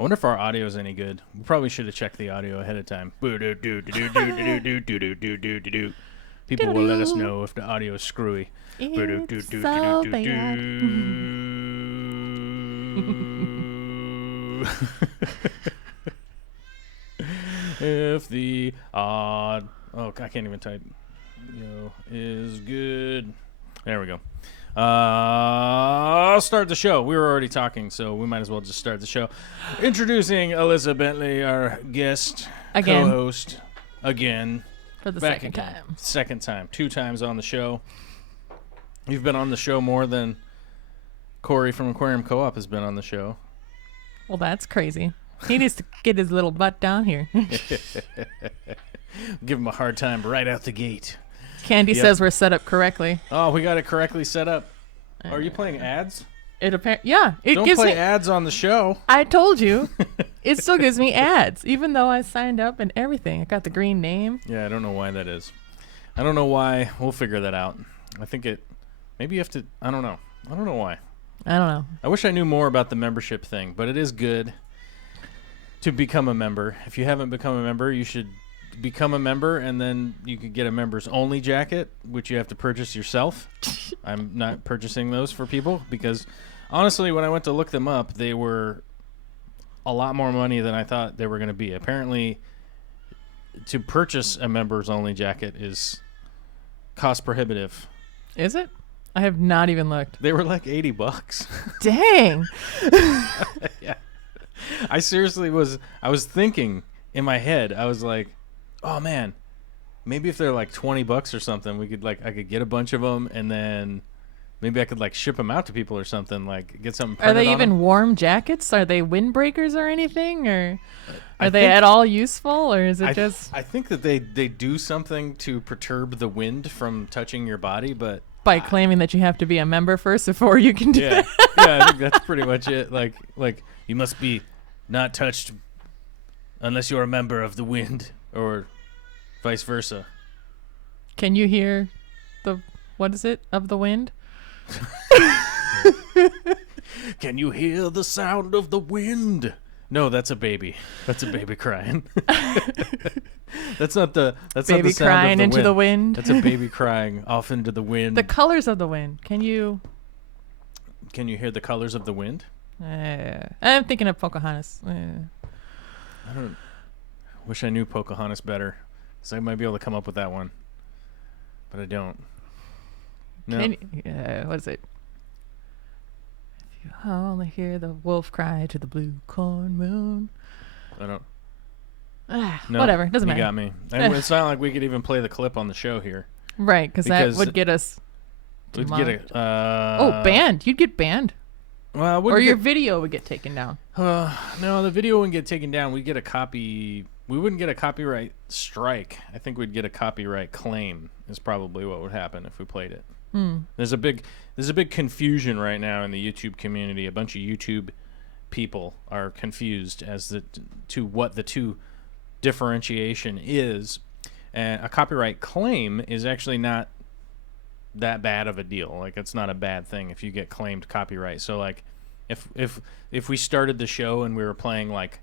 I wonder if our audio is any good. We probably should have checked the audio ahead of time. People will let us know if the audio is screwy. It's so bad. If the odd... Oh, I can't even type. Is good. There we go. I'll start the show. We were already talking, so we might as well just start the show. Introducing Alyssa Bentley, our guest, co-host, again. For the second time. Second time. 2 times on the show. You've been on the show more than Corey from Aquarium Co-op has been on the show. Well, that's crazy. He needs to get his little butt down here. Give him a hard time right out the gate. Candy says we're set up correctly. Oh, we got it correctly set up. Are you playing ads? It Don't gives play me ads on the show. I told you. It still gives me ads, even though I signed up and everything. I got the green name. Yeah, I don't know why that is. I don't know why. We'll figure that out. I think maybe you have to, I don't know. I don't know why. I don't know. I wish I knew more about the membership thing, but it is good to become a member. If you haven't become a member, you should become a member, and then you could get a members only jacket, which you have to purchase yourself. I'm not purchasing those for people because honestly, when I went to look them up, they were a lot more money than I thought they were going to be. Apparently, to purchase a members only jacket is cost prohibitive. Is it? I have not even looked. They were like $80. Dang. Yeah. I seriously was thinking in my head, I was like, oh man, maybe if they're like $20 or something, I could get a bunch of them, and then maybe I could like ship them out to people or something, like get something printed. Are they on even them. Warm jackets? Are they windbreakers or anything, or are they at all useful, or is it just? I think that they do something to perturb the wind from touching your body, but by claiming that you have to be a member first before you can do that. Yeah, I think that's pretty much it. Like you must be not touched unless you're a member of the wind, or vice versa. Can you hear what is it, of the wind? Can you hear the sound of the wind? No, that's a baby. That's a baby crying. That's not the baby sound crying of the into wind. the wind. That's a baby crying off into the wind. The colors of the wind. Can you hear the colors of the wind? I'm thinking of Pocahontas. I don't. Wish I knew Pocahontas better, so I might be able to come up with that one, but I don't. No. What is it? If you only hear the wolf cry to the blue corn moon. I don't. No, whatever. Doesn't matter. You got me. And it's not like we could even play the clip on the show here. Right, because that would get us. We'd get banned. You'd get banned. Well, or your video would get taken down. No, the video wouldn't get taken down. We'd get a copy. We wouldn't get a copyright strike. I think we'd get a copyright claim. Is probably what would happen if we played it. There's a big confusion right now in the YouTube community. A bunch of YouTube people are confused as to what the two differentiation is. And a copyright claim is actually not that bad of a deal. Like, it's not a bad thing if you get claimed copyright. So like if we started the show and we were playing like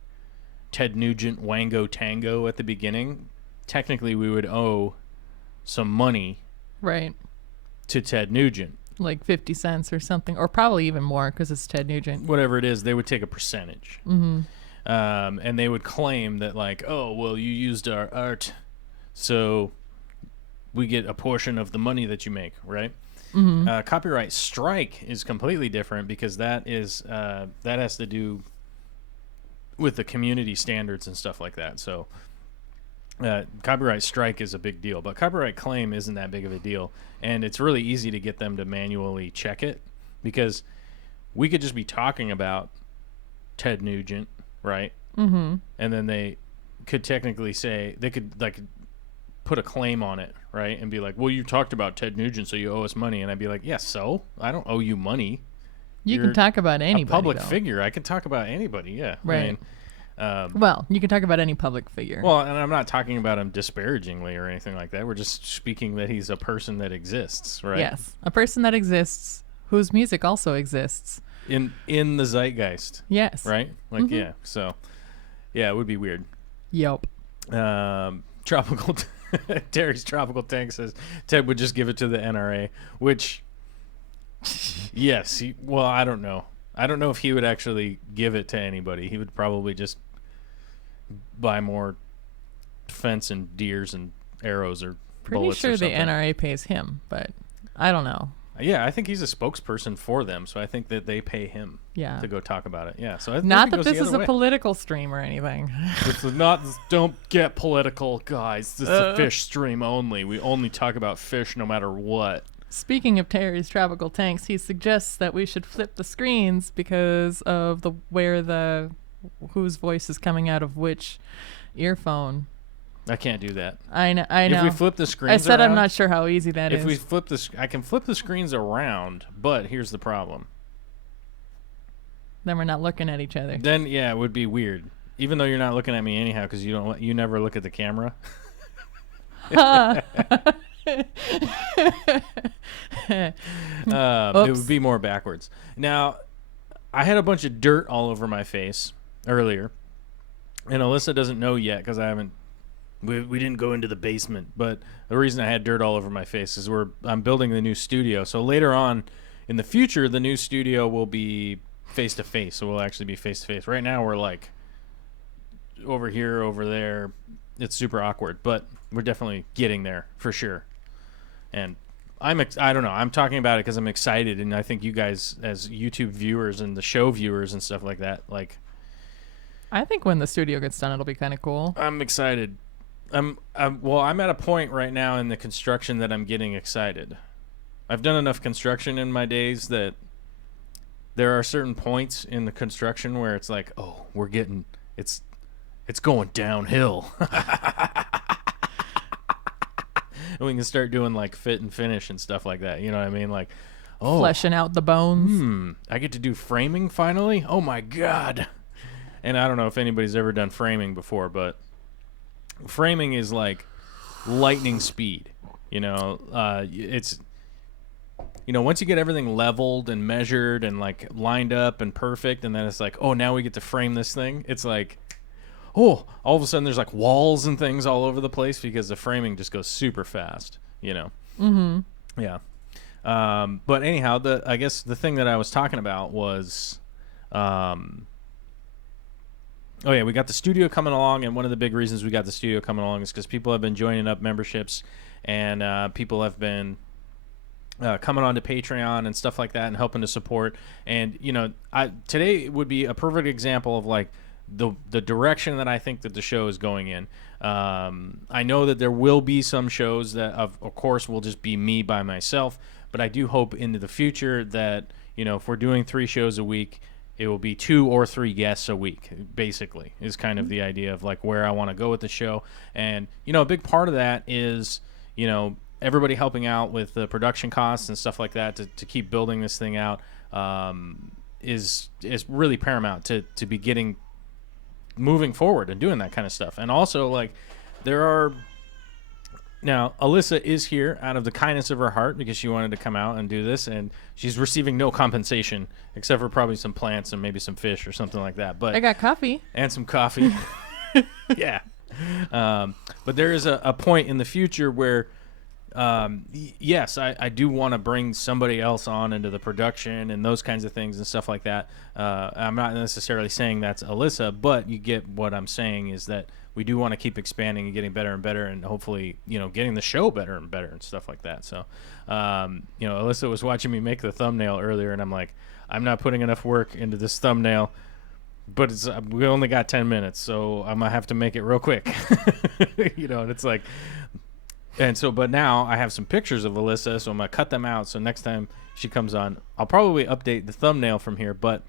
Ted Nugent Wango Tango at the beginning, technically we would owe some money, right, to Ted Nugent, like 50 cents or something, or probably even more because it's Ted Nugent. Whatever it is, they would take a percentage. And they would claim that like, oh well, you used our art, so we get a portion of the money that you make, right? Copyright strike is completely different because that has to do with the community standards and stuff like that. So copyright strike is a big deal, but copyright claim isn't that big of a deal, and it's really easy to get them to manually check it because we could just be talking about Ted Nugent, right? And then they could technically say, they could like put a claim on it, right? And be like, well, you talked about Ted Nugent, so you owe us money. And I'd be like, yes, so? I don't owe you money. You can talk about anybody, a public figure. I can talk about anybody, yeah. Right. I mean, well, you can talk about any public figure. Well, and I'm not talking about him disparagingly or anything like that. We're just speaking that he's a person that exists, right? Yes, a person that exists, whose music also exists. in the zeitgeist. Yes. Right? Like, yeah. So, yeah, it would be weird. Yep. Tropical Terry's Tropical Tank says Ted would just give it to the NRA, which, yes. Well, I don't know. I don't know if he would actually give it to anybody. He would probably just buy more fence and deers and arrows or Pretty bullets sure or the something. NRA pays him, but I don't know. Yeah, I think he's a spokesperson for them, so I think that they pay him Yeah. to go talk about it. Yeah, so I think Not it that goes this the is other a way. political stream or anything. It's not. Don't get political, guys. This is a fish stream only. We only talk about fish no matter what. Speaking of Terry's Tropical Tanks, he suggests that we should flip the screens because of whose voice is coming out of which earphone. I can't do that. I know. If we flip the screens I said around, I'm not sure how easy that is. If we flip I can flip the screens around, but here's the problem. Then we're not looking at each other. Then yeah, it would be weird. Even though you're not looking at me anyhow, because you never look at the camera. It would be more backwards. Now, I had a bunch of dirt all over my face earlier, and Alyssa doesn't know yet because we didn't go into the basement. But the reason I had dirt all over my face is I'm building the new studio. So later on in the future, the new studio will be face to face. So we'll actually be face to face. Right now we're like over here, over there. It's super awkward, but we're definitely getting there for sure. And I don't know. I'm talking about it because I'm excited, and I think you guys, as YouTube viewers and the show viewers and stuff like that, like. I think when the studio gets done, it'll be kind of cool. I'm excited. I'm at a point right now in the construction that I'm getting excited. I've done enough construction in my days that there are certain points in the construction where it's like, oh, it's going downhill. And we can start doing like fit and finish and stuff like that. You know what I mean? Like, oh, fleshing out the bones. I get to do framing finally. Oh my God. And I don't know if anybody's ever done framing before, but framing is like lightning speed. You know, it's, you know, once you get everything leveled and measured and like lined up and perfect, and then it's like, oh, now we get to frame this thing. It's like, oh, all of a sudden there's like walls and things all over the place because the framing just goes super fast, you know? Mm-hmm. Yeah. But anyhow, I guess the thing that I was talking about was, oh yeah, we got the studio coming along, and one of the big reasons we got the studio coming along is because people have been joining up memberships, and people have been coming on to Patreon and stuff like that and helping to support. And, you know, today would be a perfect example of like the direction that I think that the show is going in. I know that there will be some shows that, of course, will just be me by myself, but I do hope into the future that, you know, if we're doing 3 shows a week, it will be 2 or 3 guests a week, basically, is kind of the idea of like where I want to go with the show. And, you know, a big part of that is, you know, everybody helping out with the production costs and stuff like that to keep building this thing out is really paramount to be moving forward and doing that kind of stuff. And also, like, now Alyssa is here out of the kindness of her heart because she wanted to come out and do this, and she's receiving no compensation except for probably some plants and maybe some fish or something like that. But I got coffee. And some coffee. Yeah. But there is a point in the future where yes, I do want to bring somebody else on into the production and those kinds of things and stuff like that. I'm not necessarily saying that's Alyssa, but you get what I'm saying is that we do want to keep expanding and getting better and better, and hopefully, you know, getting the show better and better and stuff like that. So, you know, Alyssa was watching me make the thumbnail earlier, and I'm like, I'm not putting enough work into this thumbnail, but we only got 10 minutes, so I'm going to have to make it real quick. You know, and it's like, and so, but now I have some pictures of Alyssa, so I'm going to cut them out. So next time she comes on, I'll probably update the thumbnail from here, but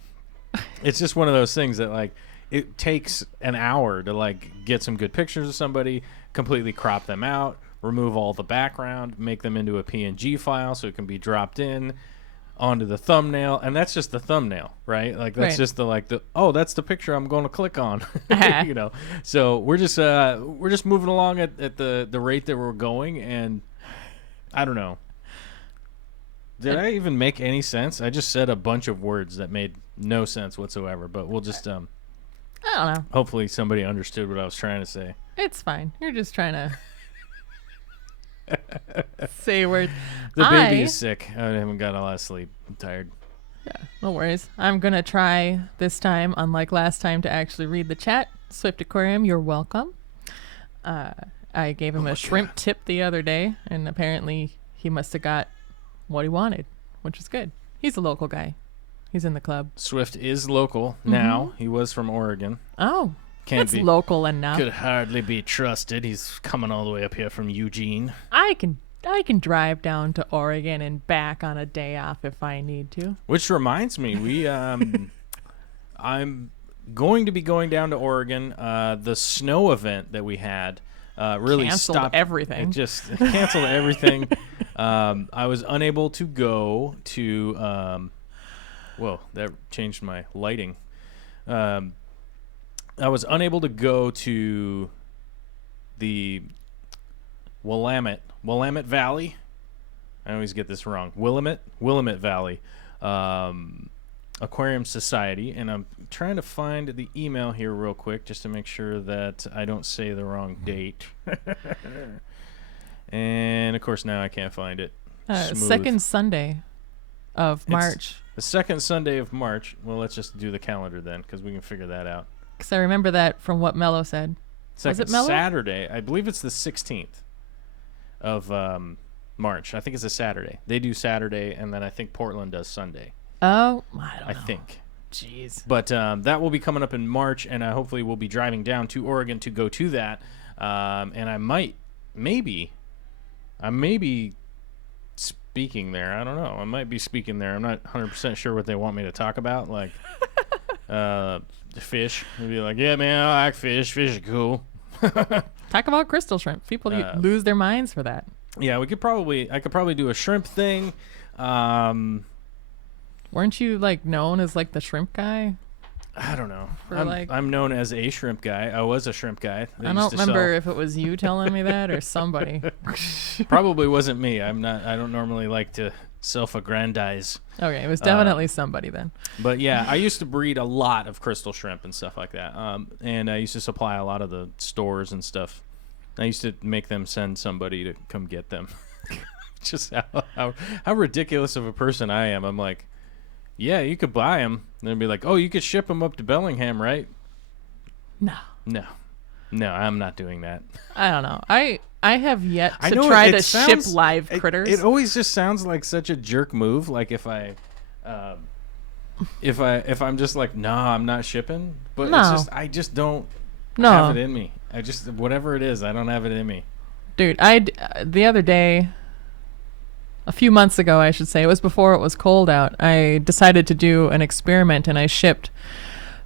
it's just one of those things that, like, it takes an hour to, like, get some good pictures of somebody, completely crop them out, remove all the background, make them into a PNG file so it can be dropped in onto the thumbnail. And that's just the thumbnail, right? Like, that's Right. just that's the picture I'm going to click on, you know? So we're just moving along at the rate that we're going. And I don't know. Did I even make any sense? I just said a bunch of words that made no sense whatsoever, but we'll just I don't know. hopefully somebody understood what I was trying to say. It's fine. You're just trying to say words. The baby is sick. I haven't got a lot of sleep. I'm tired. Yeah, no worries. I'm going to try this time, unlike last time, to actually read the chat. Swift Aquarium, you're welcome. I gave him a shrimp tip the other day, and apparently he must have got what he wanted, which is good. He's a local guy. He's in the club. Swift is local now. He was from Oregon. Oh, Can't that's be local enough. Could hardly be trusted. He's coming all the way up here from Eugene. I can drive down to Oregon and back on a day off if I need to. Which reminds me, we I'm going to be going down to Oregon. The snow event that we had really Canceled stopped everything. It just canceled everything. I was unable to go to. Whoa, that changed my lighting. I was unable to go to the Willamette Valley. I always get this wrong. Willamette Valley Aquarium Society, and I'm trying to find the email here real quick just to make sure that I don't say the wrong date. And of course now I can't find it. Second Sunday of March. The second Sunday of March. Well, let's just do the calendar then, because we can figure that out. Because I remember that from what Mello said. Second Was it Mello? Saturday. I believe it's the 16th of March. I think it's a Saturday. They do Saturday, and then I think Portland does Sunday. Oh, I don't know. I think. Jeez. But that will be coming up in March, and I hopefully will be driving down to Oregon to go to that. And I may be speaking there. I don't know. I might be speaking there. I'm not 100% sure what they want me to talk about. Like, fish. They'd be like, yeah, man, I like fish. Fish are cool. Talk about crystal shrimp. People lose their minds for that. Yeah, I could probably do a shrimp thing. Weren't you like known as like the shrimp guy? I don't know. For, I'm known as a shrimp guy. I was a shrimp guy. I don't remember if it was you telling me that or somebody. Probably wasn't me. I don't normally like to self-aggrandize. Okay, it was definitely somebody then. But yeah, I used to breed a lot of crystal shrimp and stuff like that. And I used to supply a lot of the stores and stuff. I used to make them send somebody to come get them. Just how ridiculous of a person I am. I'm like, yeah, you could buy them. And they'd be like, oh, you could ship them up to Bellingham, right? No, I'm not doing that. I don't know. I have yet to try to ship live critters. It always just sounds like such a jerk move. Like if I'm just like, nah, I'm not shipping. But No. it's just I just don't have it in me. I just whatever it is, I don't have it in me. Dude, the other day, a few months ago, I should say, it was before it was cold out, I decided to do an experiment and I shipped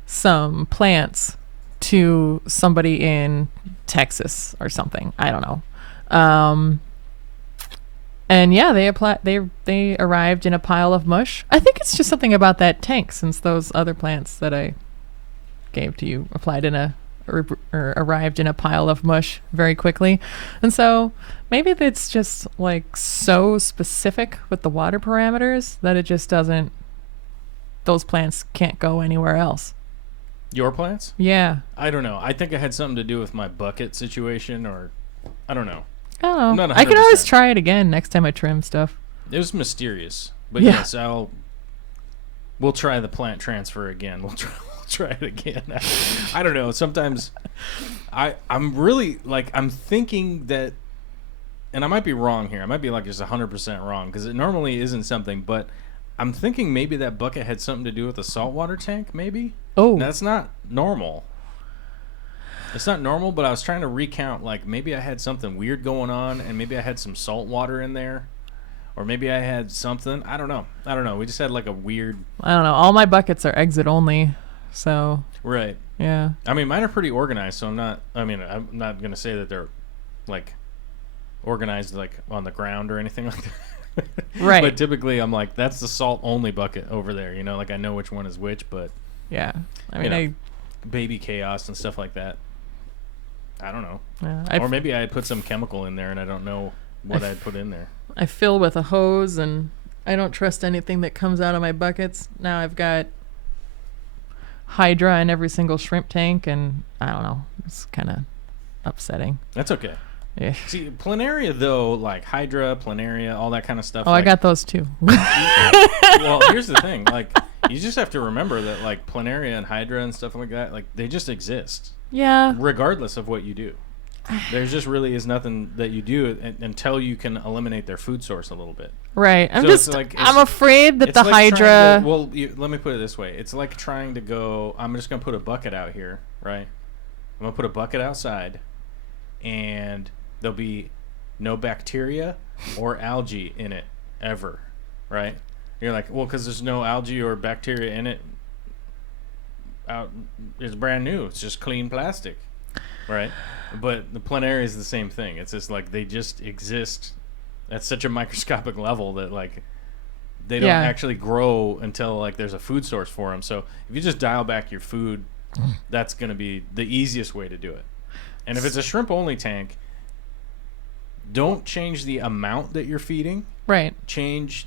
some plants to somebody in Texas or something. I don't know. And yeah, they arrived in a pile of mush. I think it's just something about that tank, since those other plants that I gave to you arrived in a pile of mush very quickly. And so maybe it's just like so specific with the water parameters that it just doesn't, those plants can't go anywhere else. Your plants? Yeah. I don't know. I think it had something to do with my bucket situation, or I don't know. Oh, Not I can 100%. always try it again next time I trim stuff. It was mysterious. But Yeah. yes, we'll try the plant transfer again. We'll try it again. I don't know. Sometimes I'm really like, I'm thinking that, and I might be wrong here. I might be like just 100% wrong, because it normally isn't something, but I'm thinking maybe that bucket had something to do with the saltwater tank, maybe? Oh. That's not normal. It's not normal, but I was trying to recount, like, maybe I had something weird going on, and maybe I had some salt water in there, or maybe I had something. I don't know. We just had, like, a weird... I don't know. All my buckets are exit only, so... Right. Yeah. I mean, mine are pretty organized, so I'm not going to say that they're, like, organized, like, on the ground or anything like that. Right. But typically, I'm like, that's the salt-only bucket over there, you know? Like, I know which one is which, but... Yeah. I mean, baby chaos and stuff like that. I don't know. Yeah, or maybe I had put some chemical in there and I don't know what I had put in there. I fill with a hose and I don't trust anything that comes out of my buckets. Now I've got Hydra in every single shrimp tank, and I don't know. It's kind of upsetting. That's okay. Yeah. See, planaria though, like Hydra, planaria, all that kind of stuff. Oh, like, I got those too. well, here's the thing. Like, you just have to remember that, like, planaria and Hydra and stuff like that, like, they just exist. Yeah. Regardless of what you do. There just really is nothing that you do until you can eliminate their food source a little bit. Right. So I'm afraid that the like Hydra... let me put it this way. It's like trying to go, I'm just going to put a bucket out here, right? I'm going to put a bucket outside, and there'll be no bacteria or algae in it ever, right? You're like, well, because there's no algae or bacteria in it. It's brand new. It's just clean plastic, right? But the planaria is the same thing. It's just like they just exist at such a microscopic level that like they don't actually grow until like there's a food source for them. So if you just dial back your food, that's going to be the easiest way to do it. And if it's a shrimp only tank, don't change the amount that you're feeding. Right. Change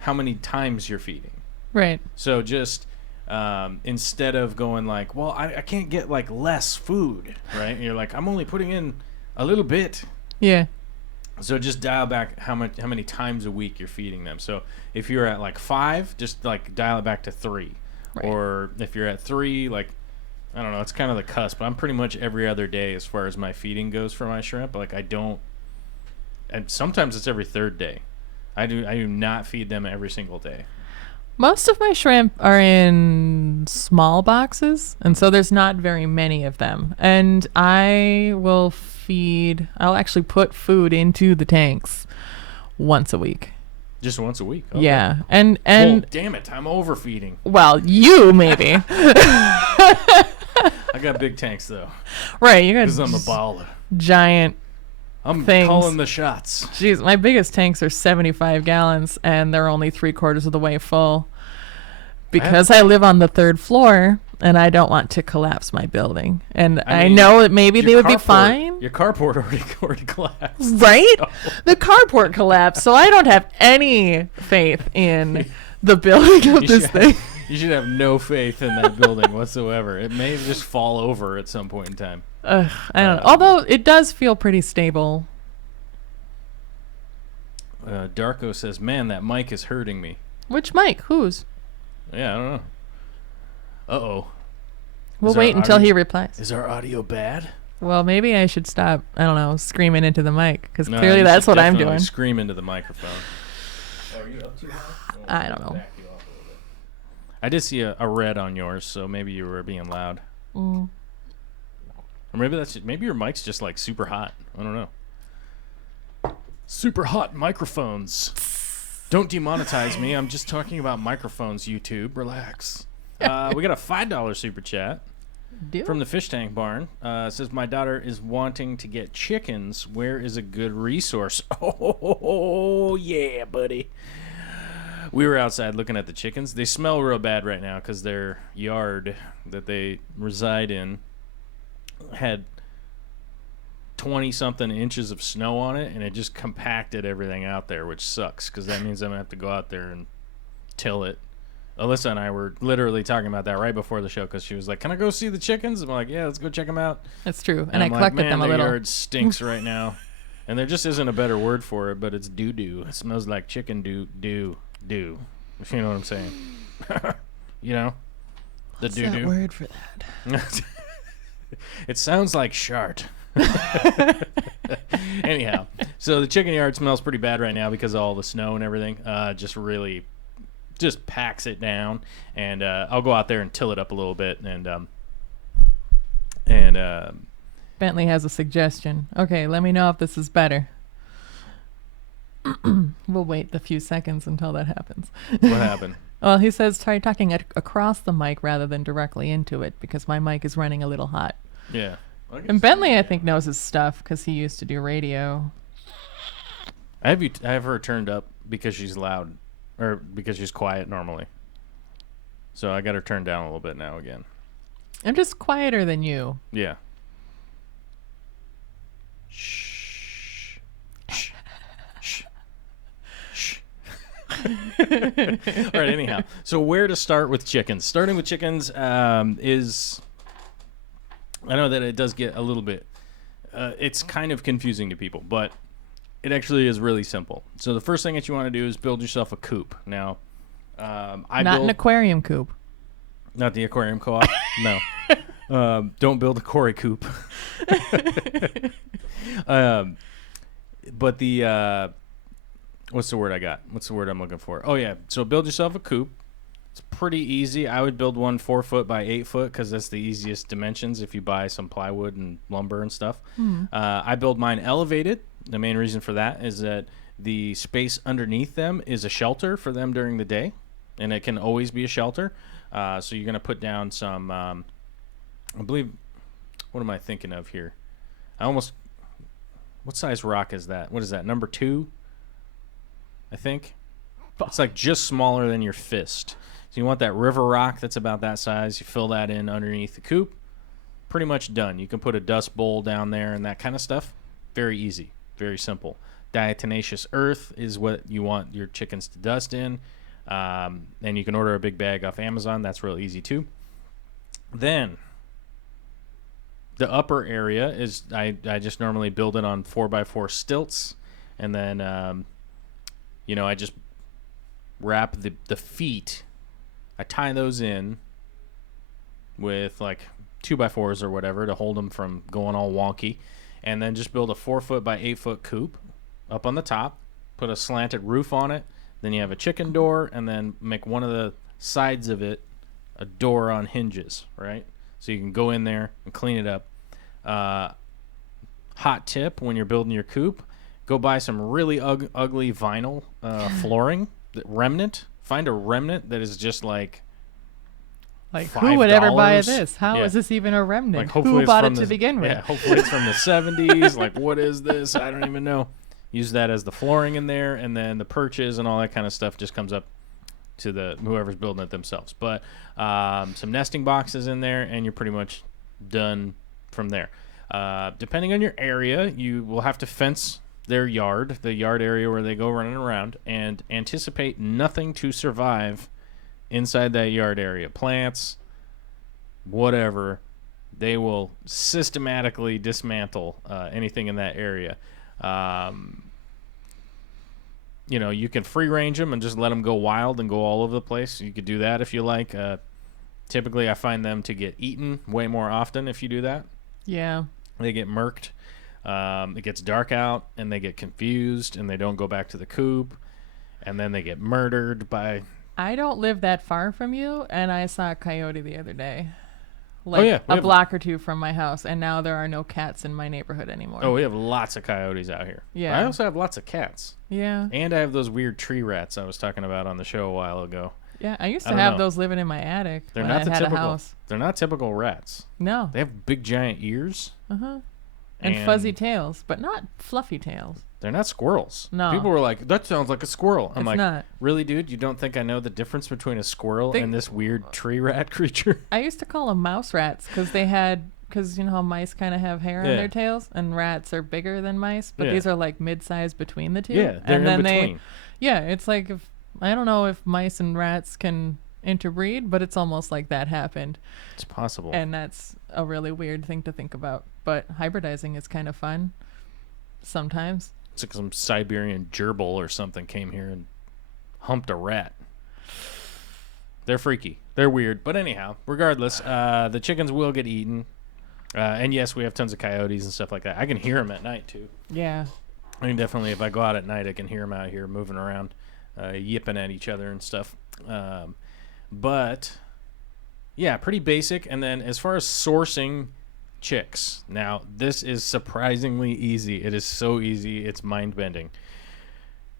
how many times you're feeding. Right. So just instead of going like, well, I can't get like less food, right? And you're like, I'm only putting in a little bit. Yeah. So just dial back how many times a week you're feeding them. So if you're at like 5, just like dial it back to 3. Right. Or if you're at 3, like, I don't know, it's kind of the cusp. But I'm pretty much every other day as far as my feeding goes for my shrimp. Like I don't, and sometimes it's every third day. I do not feed them every single day. Most of my shrimp are in small boxes, and so there's not very many of them. And I'll actually put food into the tanks once a week. Just once a week? Okay. Yeah. And well, damn it, I'm overfeeding. Well, you maybe. I got big tanks though. Right, you got because I'm a baller. Giant I'm things. calling the shots. Jeez, my biggest tanks are 75 gallons, and they're only 3/4 of the way full. Because I live on the 3rd floor, and I don't want to collapse my building. And I know that maybe they would be fine. Your carport already collapsed. Right? So. The carport collapsed, so I don't have any faith in the building of this thing. You should have no faith in that building whatsoever. It may just fall over at some point in time. I don't know. Although it does feel pretty stable. Darko says, man, that mic is hurting me. Which mic? Whose? Yeah, I don't know. Uh-oh. We'll wait until he replies. Is our audio bad? Well, maybe I should stop, I don't know, screaming into the mic, because clearly that's what I'm doing. Scream into the microphone. Are you up too high? I don't know. I did see a red on yours, so maybe you were being loud. Mm. Or maybe your mic's just like super hot. I don't know. Super hot microphones. Don't demonetize me. I'm just talking about microphones, YouTube. Relax. We got a $5 super chat from the Fish Tank Barn. It says, my daughter is wanting to get chickens. Where is a good resource? Oh, yeah, buddy. We were outside looking at the chickens. They smell real bad right now because their yard that they reside in had 20-something inches of snow on it, and it just compacted everything out there, which sucks because that means I'm going to have to go out there and till it. Alyssa and I were literally talking about that right before the show because she was like, can I go see the chickens? I'm like, yeah, let's go check them out. That's true. And I collected them a little. Their yard stinks right now. And there just isn't a better word for it, but it's doo-doo. It smells like chicken doo-doo. If you know what I'm saying. You know? The What's doo-doo. that word for that? It sounds like shart. Anyhow, so the chicken yard smells pretty bad right now because of all the snow and everything. Just packs it down, and I'll go out there and till it up a little bit, and Bentley has a suggestion. Okay, let me know if this is better. We'll wait a few seconds until that happens. What happened? Well, he says try talking across the mic rather than directly into it because my mic is running a little hot. Yeah. And Bentley, I think, knows his stuff because he used to do radio. I have her turned up because she's loud, or because she's quiet normally. So I got her turned down a little bit now again. I'm just quieter than you. Yeah. Shh. Shh. Shh. Shh. All right, anyhow. So where to start with chickens? Starting with chickens is... I know that it does get a little bit... it's kind of confusing to people, but it actually is really simple. So the first thing that you want to do is build yourself a coop. Now, Not an aquarium coop. Not the aquarium co-op. No. Don't build a Cory coop. But the... what's the word I got? What's the word I'm looking for? Oh, yeah. So build yourself a coop. It's pretty easy. I would build one 4 foot by 8 foot because that's the easiest dimensions if you buy some plywood and lumber and stuff. I build mine elevated. The main reason for that is that the space underneath them is a shelter for them during the day, and it can always be a shelter. So you're going to put down some, I believe, what am I thinking of here? What size rock is that? What is that, number 2? I think. It's like just smaller than your fist. So you want that river rock that's about that size. You fill that in underneath the coop. Pretty much done. You can put a dust bowl down there and that kind of stuff. Very easy. Very simple. Diatomaceous earth is what you want your chickens to dust in. And you can order a big bag off Amazon. That's real easy too. Then the upper area is I just normally build it on 4x4 stilts. And then, I just wrap the feet. I tie those in with like 2x4s or whatever to hold them from going all wonky, and then just build a 4 foot by 8 foot coop up on the top, put a slanted roof on it, then you have a chicken door, and then make one of the sides of it a door on hinges, right? So you can go in there and clean it up. Hot tip when you're building your coop, go buy some really ugly vinyl flooring, remnant. Find a remnant that is just like who would ever buy this? How is this even a remnant? Like, who bought it to begin with? Yeah, hopefully it's from the 70s. Like, what is this? I don't even know. Use that as the flooring in there, and then the perches and all that kind of stuff just comes up to the whoever's building it themselves. But some nesting boxes in there, and you're pretty much done from there. Depending on your area, you will have to fence their yard, the yard area where they go running around, and anticipate nothing to survive inside that yard area. Plants, whatever, they will systematically dismantle anything in that area. You can free range them and just let them go wild and go all over the place. You could do that if you like. Typically, I find them to get eaten way more often if you do that. Yeah. They get murked. It gets dark out, and they get confused, and they don't go back to the coop, and then they get murdered by... I don't live that far from you, and I saw a coyote the other day. A block or two from my house, and now there are no cats in my neighborhood anymore. Oh, we have lots of coyotes out here. Yeah. I also have lots of cats. Yeah. And I have those weird tree rats I was talking about on the show a while ago. Yeah, I used to have those living in my attic when I had a house. They're not typical rats. No. They have big, giant ears. Uh-huh. And fuzzy tails, but not fluffy tails. They're not squirrels. No. People were like, that sounds like a squirrel. I'm it's like, not. Really, dude? You don't think I know the difference between a squirrel and this weird tree rat creature? I used to call them mouse rats because you know how mice kind of have hair on their tails, and rats are bigger than mice, but these are like mid-sized between the two. Yeah, they're in between. It's like, I don't know if mice and rats can interbreed, but it's almost like that happened. It's possible. And that's a really weird thing to think about. But hybridizing is kind of fun sometimes. It's like some Siberian gerbil or something came here and humped a rat. They're freaky. They're weird. But anyhow, regardless, the chickens will get eaten. And yes, we have tons of coyotes and stuff like that. I can hear them at night, too. Yeah. I mean, definitely, if I go out at night, I can hear them out here moving around, yipping at each other and stuff. But, yeah, pretty basic. And then as far as sourcing chicks, now, this is surprisingly easy. It is so easy. It's mind-bending.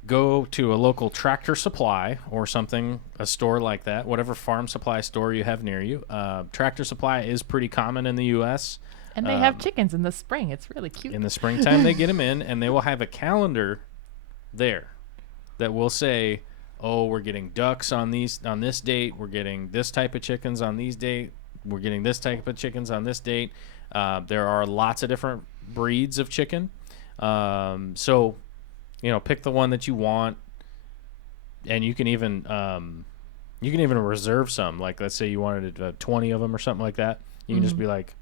Go to a local Tractor Supply or something, a store like that, whatever farm supply store you have near you. Tractor Supply is pretty common in the U.S. And they have chickens in the spring. It's really cute. In the springtime, they get them in, and they will have a calendar there that will say, oh, we're getting ducks on this date. We're getting this type of chickens on these date. We're getting this type of chickens on this date. There are lots of different breeds of chicken. So, pick the one that you want. and you can even reserve some. Like, let's say you wanted 20 of them or something like that. You can just be like,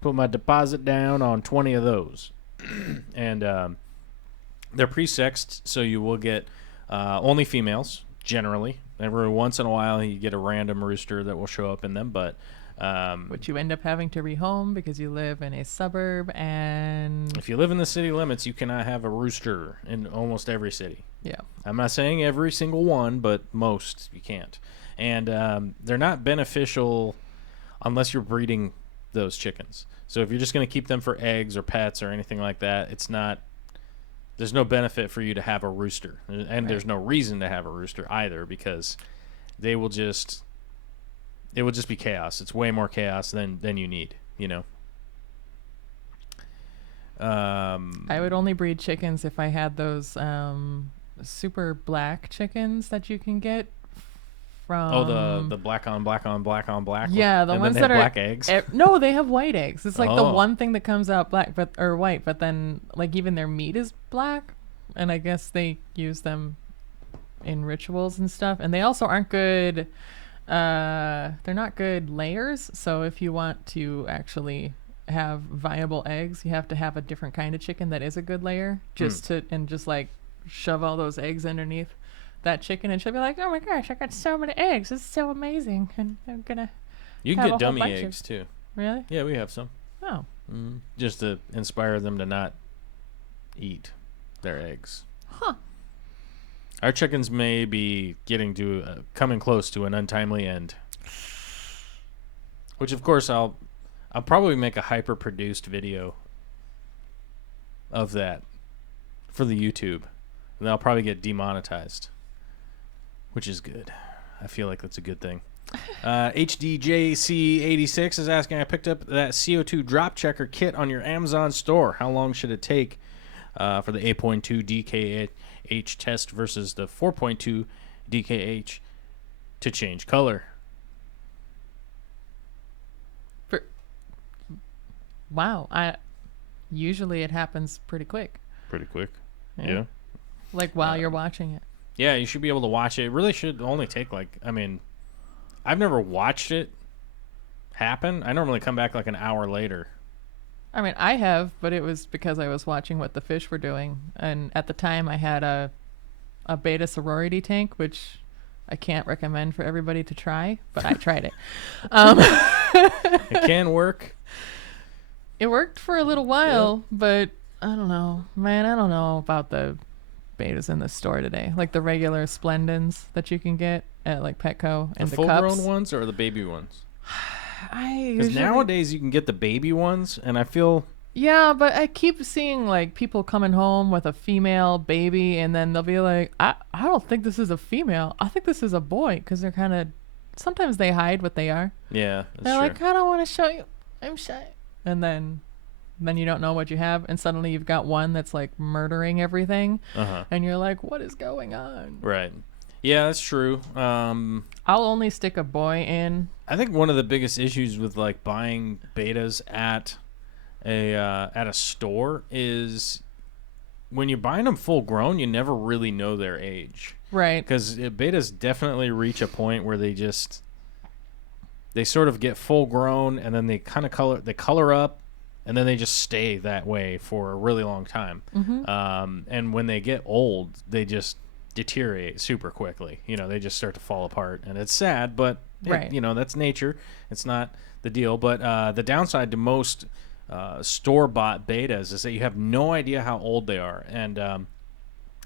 put my deposit down on 20 of those. And they're pre-sexed, so you will get only females, generally. Every once in a while, you get a random rooster that will show up in them, but... which you end up having to rehome because you live in a suburb, and... If you live in the city limits, you cannot have a rooster in almost every city. Yeah. I'm not saying every single one, but most you can't. And they're not beneficial unless you're breeding those chickens. So if you're just going to keep them for eggs or pets or anything like that, it's not... There's no benefit for you to have a rooster. And there's no reason to have a rooster either, because they will just... It will just be chaos. It's way more chaos than you need, you know? I would only breed chickens if I had those super black chickens that you can get from... Oh, the black on black on black on black? Yeah, the ones that are... black eggs? No, they have white eggs. It's like the one thing that comes out black or white, but then like even their meat is black. And I guess they use them in rituals and stuff. And they also aren't good... they're not good layers, so if you want to actually have viable eggs, you have to have a different kind of chicken that is a good layer, just like shove all those eggs underneath that chicken, and she'll be like, oh my gosh, I got so many eggs, this is so amazing, and I'm gonna you can get dummy eggs too. Really? Yeah, we have some. Oh. Just to inspire them to not eat their eggs. Huh. Our chickens may be coming close to an untimely end, which of course I'll probably make a hyper-produced video of that for the YouTube, and I'll probably get demonetized, which is good. I feel like that's a good thing. HDJC86 is asking, I picked up that CO2 drop checker kit on your Amazon store. How long should it take for the 8.2 DKH test versus the 4.2 DKH to change color? Wow. Usually it happens pretty quick. Yeah. Like while you're watching it. Yeah, you should be able to watch it. It really should only take I've never watched it happen. I normally come back like an hour later. I mean, I have, but it was because I was watching what the fish were doing. And at the time, I had a beta sorority tank, which I can't recommend for everybody to try, but I tried it. It can work. It worked for a little while, but I don't know. Man, I don't know about the betas in the store today. Like the regular Splendens that you can get at like Petco and the cups. The full-grown ones or the baby ones? Because nowadays you can get the baby ones, and I feel... Yeah, but I keep seeing like people coming home with a female baby, and then they'll be like, I don't think this is a female. I think this is a boy, because they're kind of... Sometimes they hide what they are. Yeah, they're like, I don't want to show you. I'm shy. And then you don't know what you have, and suddenly you've got one that's like murdering everything, and you're like, what is going on? Right. Yeah, that's true. I'll only stick a boy in. I think one of the biggest issues with like buying betas at a store is when you're buying them full grown, you never really know their age. Right. Because betas definitely reach a point where they sort of get full grown, and then they kind of color up, and then they just stay that way for a really long time. And when they get old, they just deteriorate super quickly. They just start to fall apart, and it's sad, but that's nature. It's not the deal. But the downside to most store-bought betas is that you have no idea how old they are. And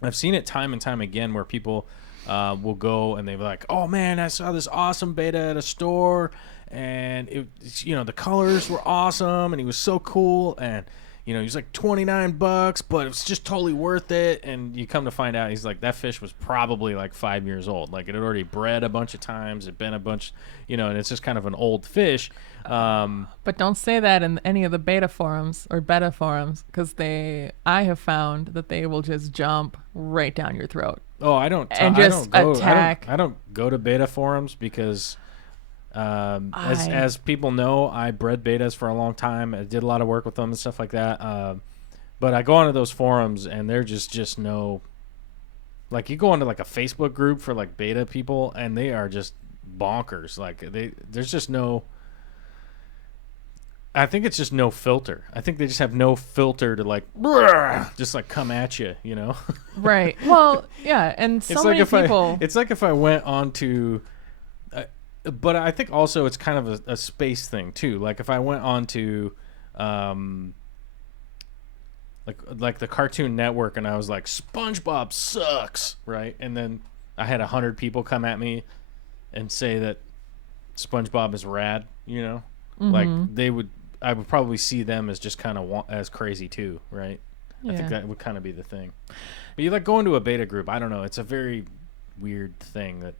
I've seen it time and time again where people will go and they're like, oh man, I saw this awesome beta at a store, and the colors were awesome, and he was so cool, and he was like $29, but it was just totally worth it. And you come to find out, he's like, that fish was probably like 5 years old. Like, it had already bred a bunch of times. It'd been a bunch, and it's just kind of an old fish. But don't say that in any of the beta forums or beta forums, because I have found that they will just jump right down your throat. Oh, I don't attack. I don't go to beta forums because... as people know, I bred betas for a long time. I did a lot of work with them and stuff like that. But I go onto those forums, and they're just no Like you go into like a Facebook group for like beta people, and they are just bonkers. Like there's just no. I think it's just no filter. I think they just have no filter to like, just like come at you, you know? Right. Well, yeah, and so many people. It's like if I went on to, but I think also it's kind of a space thing too. Like if I went on to, like the Cartoon Network, and I was like, SpongeBob sucks, right? And then I had 100 people come at me and say that SpongeBob is rad, you know? Like I would probably see them as just kind of as crazy too, right? Yeah. I think that would kind of be the thing. But you like going to a beta group. I don't know. It's a very weird thing that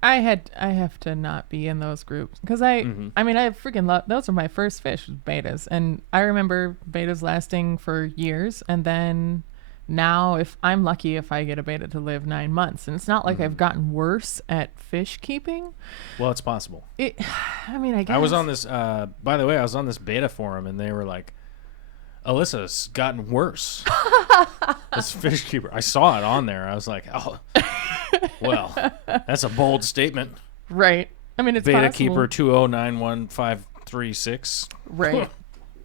I have to not be in those groups because I mean I freaking love those. Are my first fish betas, and I remember betas lasting for years, and then now if I'm lucky if I get a beta to live 9 months, and it's not like I've gotten worse at fish keeping. Well, it's possible. I mean, I guess I was on this by the way, I was on this beta forum, and they were like, Alyssa's gotten worse. This fish keeper, I saw it on there. I was like, oh well, that's a bold statement, right? I mean, it's beta possible. keeper 2091536, right?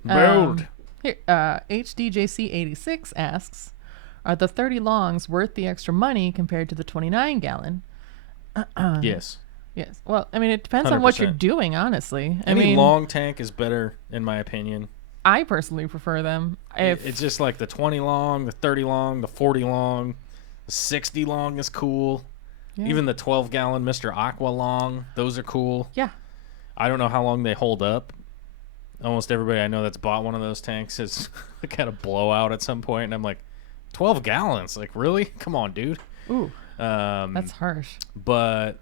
bold. Here, HDJC86 asks, are the 30 longs worth the extra money compared to the 29 gallon? Yes. Yes. Well, I mean, it depends on what you're doing, honestly. Any long tank is better, in my opinion. I personally prefer them. It's just like the 20 long, the 30 long, the 40 long, the 60 long is cool. Yeah. Even the 12-gallon Mr. Aqua long, those are cool. Yeah. I don't know how long they hold up. Almost everybody I know that's bought one of those tanks has kind of blowout at some point, and I'm like, 12 gallons? Like, really? Come on, dude. Ooh, that's harsh. But,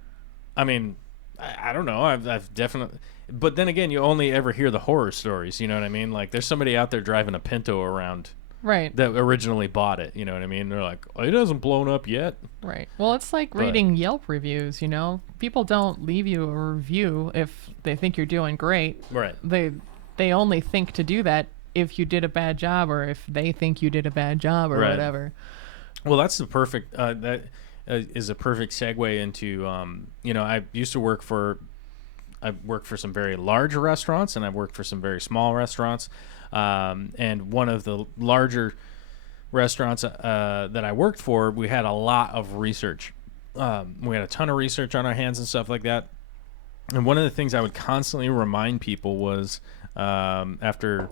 I mean, I don't know. I've definitely... But then again, you only ever hear the horror stories, you know what I mean? Like, there's somebody out there driving a Pinto around right that originally bought it, you know what I mean? They're like, oh, it hasn't blown up yet. Right. Well, it's like reading Yelp reviews, you know? People don't leave you a review if they think you're doing great. Right. They only think to do that if you did a bad job, or if they think you did a bad job, or whatever. Well, that's the perfect that is a perfect segue into you know, I've worked for some very large restaurants, and I've worked for some very small restaurants, and one of the larger restaurants that I worked for, we had a lot of research. We had a ton of research on our hands and stuff like that. And one of the things I would constantly remind people was after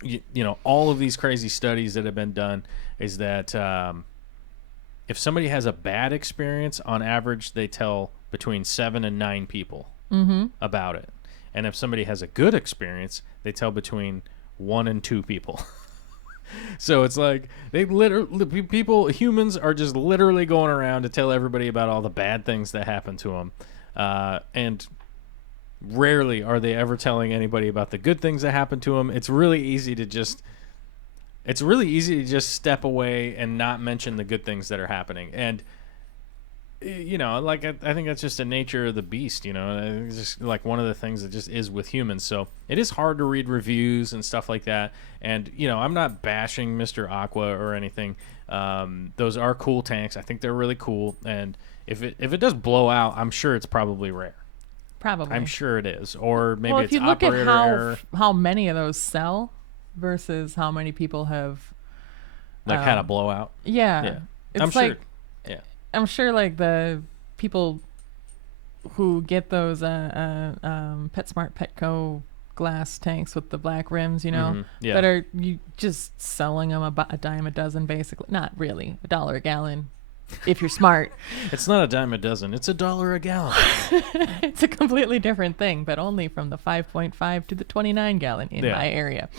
you know, all of these crazy studies that have been done, is that if somebody has a bad experience, on average they tell between 7 and 9 people about it, and if somebody has a good experience, they tell between 1 and 2 people. So it's like humans are just literally going around to tell everybody about all the bad things that happen to them, and rarely are they ever telling anybody about the good things that happen to them. It's really easy to just step away and not mention the good things that are happening. And you know, like I think that's just the nature of the beast, you know. It's just like one of the things that just is with humans. So it is hard to read reviews and stuff like that. And you know, I'm not bashing Mr. Aqua or anything. Those are cool tanks. I think they're really cool. And if it does blow out, I'm sure it's probably rare. Probably. I'm sure it is. Or maybe well, it's if you look at error. how many of those sell versus how many people have like had a blowout. Yeah. It's I'm like, sure. Yeah. I'm sure like the people who get those PetSmart Petco glass tanks with the black rims, you know, that are you just selling them about a dime a dozen, basically. Not really, $1 a gallon. If you're smart. It's not a dime a dozen. It's $1 a gallon. It's a completely different thing, but only from the 5.5 to the 29 gallon in my area.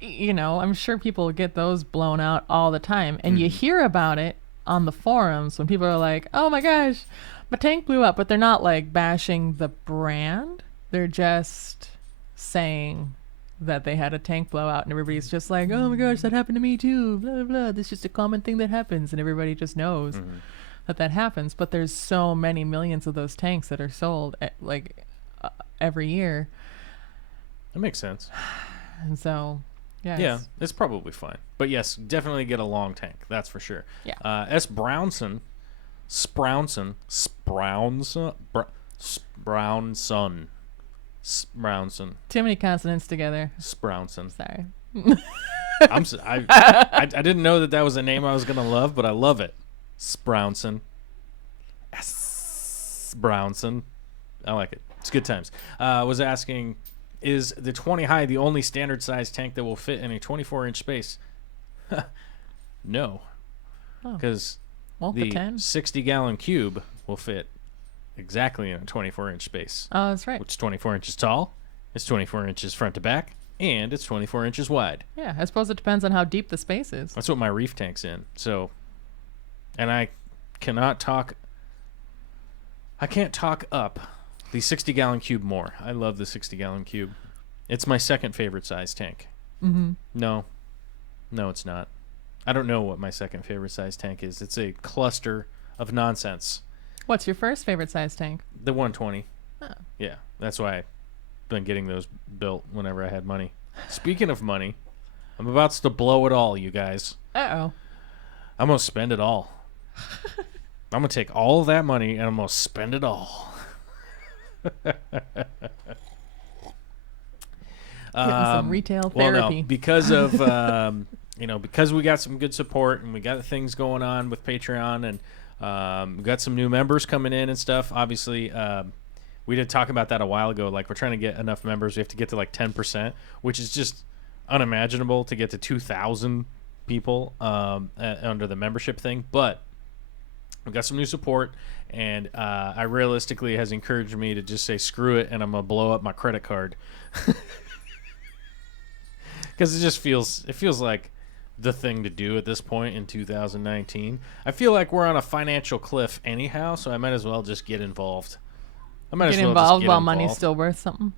You know, I'm sure people get those blown out all the time. And you hear about it on the forums when people are like, oh my gosh, my tank blew up. But they're not like bashing the brand. They're just saying that they had a tank blowout, and everybody's just like, oh my gosh, that happened to me too, blah, blah, blah. This is just a common thing that happens, and everybody just knows that happens. But there's so many millions of those tanks that are sold every year. That makes sense. And so Yeah, it's probably fine. But yes, definitely get a long tank. That's for sure. Yeah. S. Brownson. Brownson. Too many consonants together. Brownson. Sorry. I didn't know that was a name I was gonna love, but I love it. Brownson. Brownson. I like it. It's good times. Was asking, is the 20 high the only standard size tank that will fit in a 24-inch space? No, because the 60-gallon cube will fit exactly in a 24-inch space. Oh, that's right. Which is 24 inches tall. It's 24 inches front to back, and it's 24 inches wide. Yeah, I suppose it depends on how deep the space is. That's what my reef tank's in. So, and I can't talk up the 60-gallon cube more. I love the 60-gallon cube. It's my second favorite size tank. Mm-hmm. No, it's not. I don't know what my second favorite size tank is. It's a cluster of nonsense. What's your first favorite size tank? The 120. Oh. Yeah, that's why I've been getting those built whenever I had money. Speaking of money, I'm about to blow it all, you guys. Uh-oh. I'm going to spend it all. I'm going to take all of that money and I'm going to spend it all. Some retail therapy. Well, no, because of because we got some good support and we got things going on with Patreon and we got some new members coming in and stuff. Obviously, we did talk about that a while ago. Like, we're trying to get enough members. We have to get to like 10%, which is just unimaginable to get to 2,000 people under the membership thing. But we got some new support, and I realistically has encouraged me to just say screw it, and I'm gonna blow up my credit card because it feels like the thing to do at this point in 2019. I feel like we're on a financial cliff anyhow, so I might as well just get involved. Get involved while money's still worth something.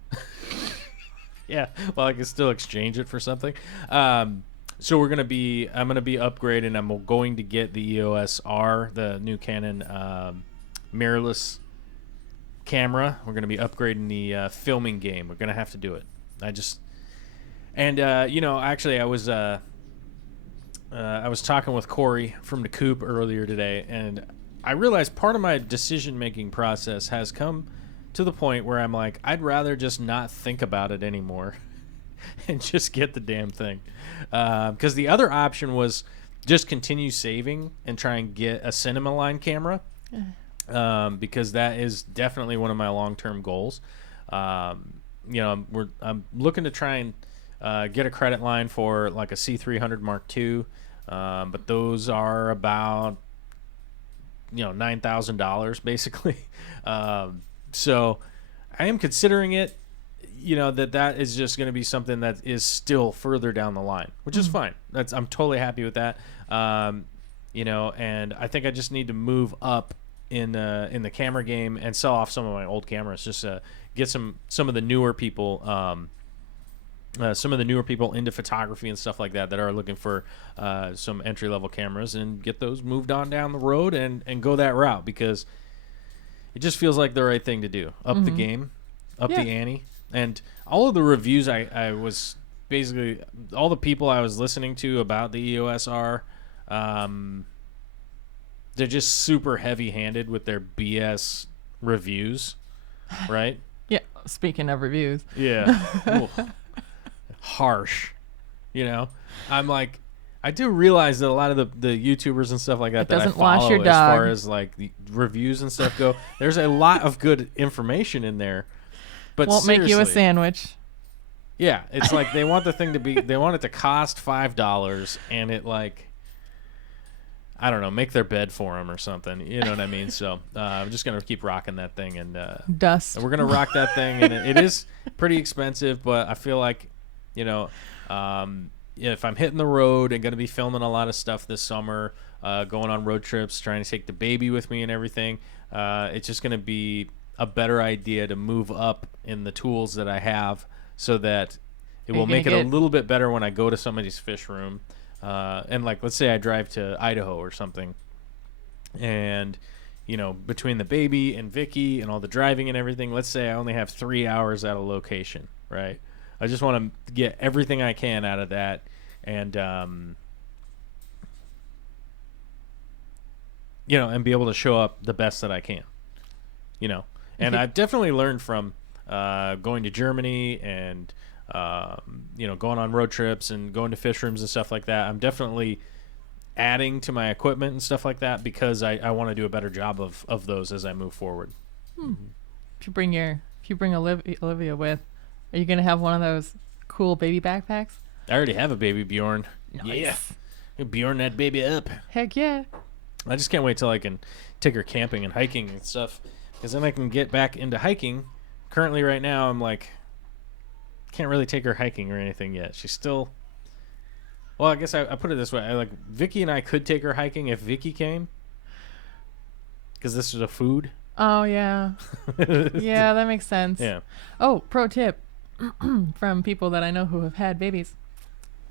Yeah, well, I can still exchange it for something. So I'm gonna be upgrading. I'm going to get the EOS R, the new Canon mirrorless camera. We're gonna be upgrading the filming game. We're gonna have to do it. Actually, I was talking with Corey from the Coop earlier today, and I realized part of my decision-making process has come to the point where I'm like, I'd rather just not think about it anymore and just get the damn thing. Because the other option was just continue saving and try and get a cinema line camera, because that is definitely one of my long-term goals. I'm looking to try and get a credit line for like a C300 Mark II, but those are about $9,000 basically. So I am considering it. That is just going to be something that is still further down the line, which is fine. I'm totally happy with that. And I think I just need to move up in the camera game and sell off some of my old cameras, just get some of the newer people. Some of the newer people into photography and stuff like that are looking for some entry-level cameras, and get those moved on down the road and go that route, because it just feels like the right thing to do. Up the game, the ante. And all of the reviews I was basically, all the people I was listening to about the EOS R, they're just super heavy-handed with their BS reviews, right? Yeah, speaking of reviews. Yeah. Harsh. I'm like, I do realize that a lot of the YouTubers and stuff like that that I follow, as far as like the reviews and stuff go, there's a lot of good information in there, but won't make you a sandwich. Yeah, it's like they want the thing to be, they want it to cost $5, and it, like, I don't know, make their bed for them or something. You know what I mean? So I'm just gonna keep rocking that thing, and dust. We're gonna rock that thing, and it is pretty expensive, but I feel like, if I'm hitting the road and going to be filming a lot of stuff this summer, going on road trips, trying to take the baby with me and everything, it's just going to be a better idea to move up in the tools that I have, so that it will make it a little bit better when I go to somebody's fish room. And like, let's say I drive to Idaho or something, and between the baby and Vicky and all the driving and everything, let's say I only have 3 hours at a location, right? I just want to get everything I can out of that, and and be able to show up the best that I can. And I've definitely learned from going to Germany and going on road trips and going to fish rooms and stuff like that. I'm definitely adding to my equipment and stuff like that because I want to do a better job of those as I move forward. If you bring Olivia with, are you gonna have one of those cool baby backpacks? I already have a baby Bjorn. Nice. Yeah, Bjorn that baby up. Heck yeah. I just can't wait till I can take her camping and hiking and stuff, because then I can get back into hiking. Currently, right now, I'm like, can't really take her hiking or anything yet. She's still. Well, I guess I put it this way: Vicky and I could take her hiking if Vicky came, because this is a food. Oh yeah, yeah, that makes sense. Yeah. Oh, pro tip from people that I know who have had babies: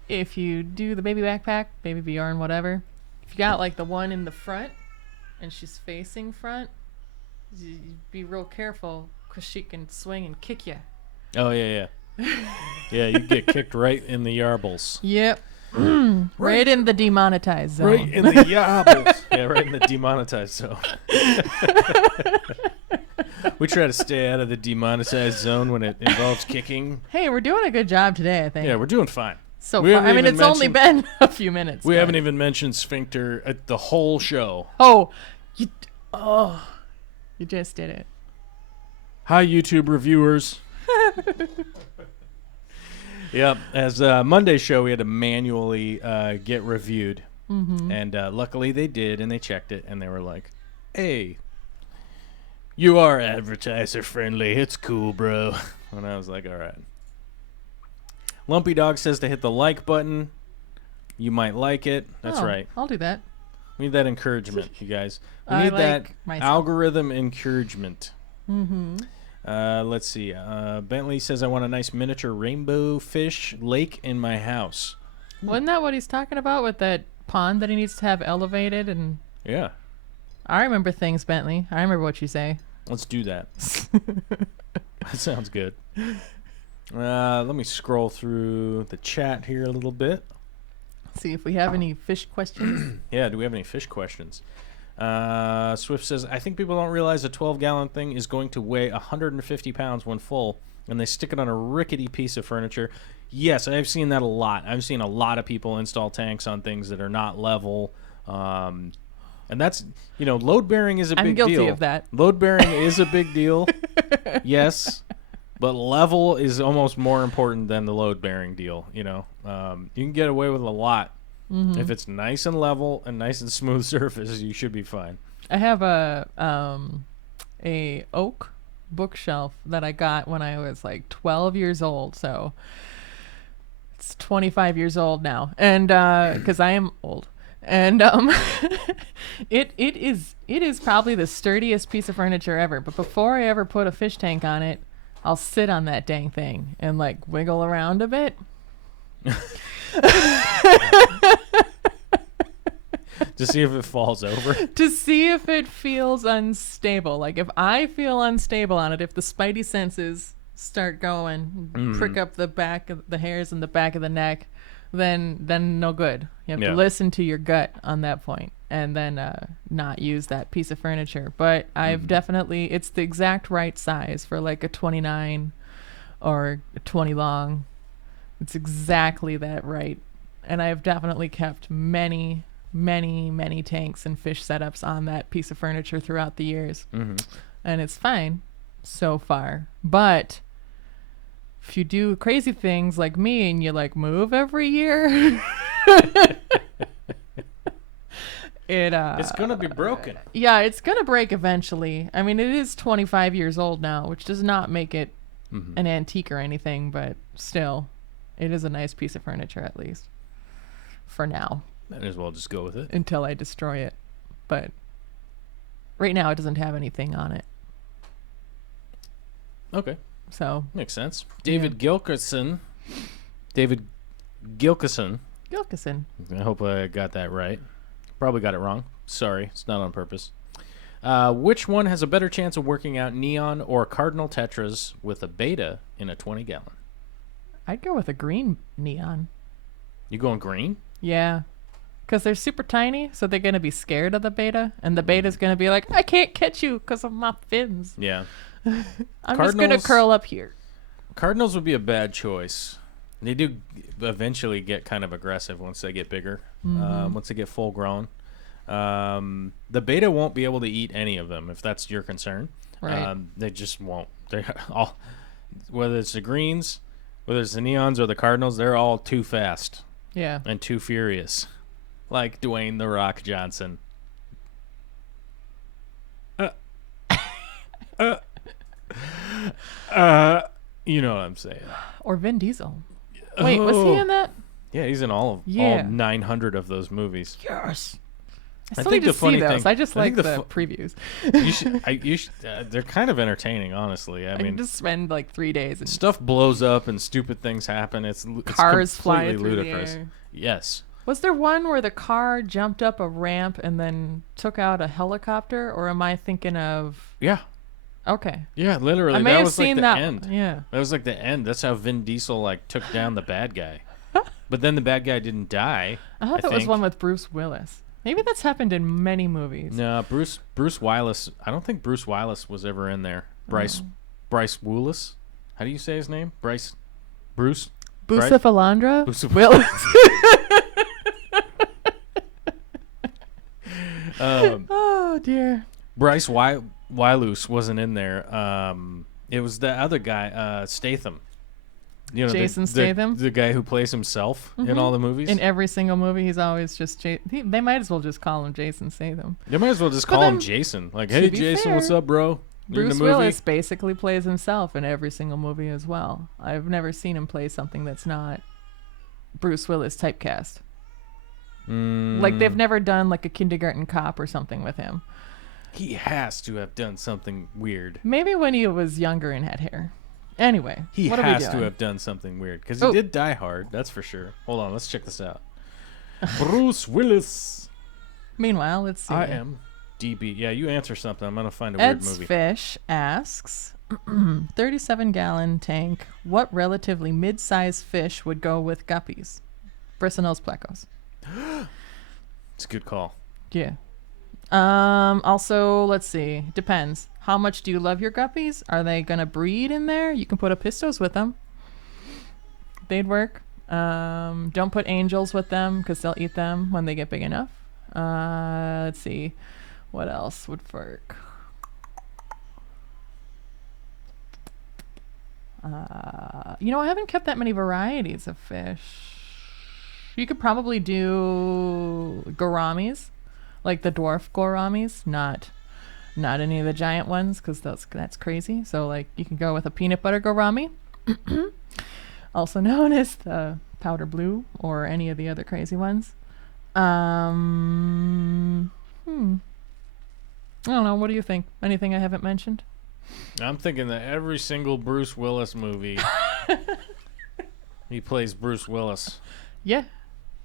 if you do the baby backpack, baby Bjorn, whatever, if you got like the one in the front, and she's facing front, be real careful because she can swing and kick you. Oh yeah. Yeah, you get kicked right in the yarbles. Yep. Right in the demonetized zone. Right in the yarbles. Yeah, right in the demonetized zone. We try to stay out of the demonetized zone when it involves kicking. Hey, we're doing a good job today, I think. Yeah, we're doing fine. So far. I mean, it's only been a few minutes. We haven't even mentioned sphincter at the whole show. Oh, you just did it. Hi, YouTube reviewers. Yep. As Monday's show, we had to manually get reviewed. Mm-hmm. And luckily they did, and they checked it, and they were like, hey, you are advertiser friendly. It's cool, bro. And I was like, all right. Lumpy Dog says to hit the like button. You might like it. That's right. I'll do that. We need that encouragement, you guys. We need that algorithm encouragement. Mm-hmm. Let's see. Bentley says, I want a nice miniature rainbow fish lake in my house. Wasn't that what he's talking about with that pond that he needs to have elevated? And yeah. I remember things, Bentley. I remember what you say. Let's do that. That sounds good. Let me scroll through the chat here a little bit. See if we have any fish questions. Yeah, do we have any fish questions? Swift says, I think people don't realize a 12-gallon thing is going to weigh 150 pounds when full, and they stick it on a rickety piece of furniture. Yes, I've seen that a lot. I've seen a lot of people install tanks on things that are not level. And that's, load bearing is a big deal. I'm guilty of that. Load bearing is a big deal. Yes. But level is almost more important than the load bearing deal. You can get away with a lot. Mm-hmm. If it's nice and level and nice and smooth surface, you should be fine. I have a oak bookshelf that I got when I was like 12 years old. So it's 25 years old now, and because I am old, and it is probably the sturdiest piece of furniture ever. But before I ever put a fish tank on it, I'll sit on that dang thing and like wiggle around a bit. To see if it falls over. To see if it feels unstable. Like if I feel unstable on it, if the spidey senses start going, prick up the back of the hairs in the back of the neck, then no good. You have to listen to your gut on that point, and then not use that piece of furniture. But I've definitely, it's the exact right size for like a 29 or a 20 long. It's exactly that right. And I've definitely kept many tanks and fish setups on that piece of furniture throughout the years. Mm-hmm. And it's fine so far. But if you do crazy things like me and you like move every year, it's going to be broken. Yeah, it's going to break eventually. I mean, it is 25 years old now, which does not make it an antique or anything, but still, it is a nice piece of furniture at least for now. Might as well just go with it. Until I destroy it. But right now it doesn't have anything on it. Okay. So. Makes sense. David Gilkison. Gilkison. I hope I got that right. Probably got it wrong. Sorry. It's not on purpose. Which one has a better chance of working out neon or cardinal tetras with a beta in a 20-gallon? I'd go with a green neon. You going green? Yeah. Because they're super tiny, so they're going to be scared of the beta. And the beta's going to be like, I can't catch you because of my fins. Yeah. I'm just going to curl up here. Cardinals would be a bad choice. They do eventually get kind of aggressive once they get bigger, once they get full grown. The beta won't be able to eat any of them if that's your concern. Right. They just won't. They're all, whether it's the greens, whether it's the neons or the Cardinals, they're all too fast. Yeah. And too furious. Like Dwayne "The Rock" Johnson. You know what I'm saying. Or Vin Diesel. Wait, was he in that? Yeah, he's in all 900 of those movies. Yes. I still think need the to funny see those. thing, I just like the previews. you should, they're kind of entertaining, honestly. I I mean, can just spend like 3 days and stuff blows up and stupid things happen. It's cars completely flying through ludicrous. the air. Yes. Was there one where the car jumped up a ramp and then took out a helicopter, or am I thinking of? Yeah. Okay. Yeah, literally. I may that have was seen like that. the end. Yeah. That was like the end. That's how Vin Diesel like took down the bad guy. But then the bad guy didn't die. I thought that was think. one with Bruce Willis. Maybe that's happened in many movies. No, Bruce Willis. I don't think Bruce Willis was ever in there. Bryce Willis. How do you say his name? Bruce. Bucephalandra? Willis. Oh dear. Bryce Willis wasn't in there. It was the other guy, Statham. You know, Jason Statham? the guy who plays himself in all the movies. In every single movie, he's always just they might as well just call him Jason Statham. They might as well just call him Jason. Like, hey, Jason, fair, what's up, bro? You're in Bruce the movie? Willis basically plays himself in every single movie as well. I've never seen him play something that's not Bruce Willis typecast. Like they've never done like a kindergarten cop or something with him. He has to have done something weird. Maybe when he was younger and had hair. Anyway, he what has are we to doing? have done something weird because he did Die Hard. That's for sure. Hold on, let's check this out. Bruce Willis. Meanwhile, let's see. I am DB. Yeah, you answer something. I'm gonna find a weird movie. Fish asks, 37-gallon tank. What relatively mid-sized fish would go with guppies? Brisonose plecos. It's a good call. Yeah. Also, let's see. Depends. How much do you love your guppies? Are they gonna breed in there? You can put pistos with them. They'd work. Don't put angels with them because they'll eat them when they get big enough. Let's see. What else would work? I haven't kept that many varieties of fish. You could probably do gouramis, like the dwarf gouramis, not any of the giant ones because that's crazy. So like you can go with a peanut butter gourami, also known as the powder blue or any of the other crazy ones. I don't know. What do you think? Anything I haven't mentioned? I'm thinking that every single Bruce Willis movie, he plays Bruce Willis. Yeah.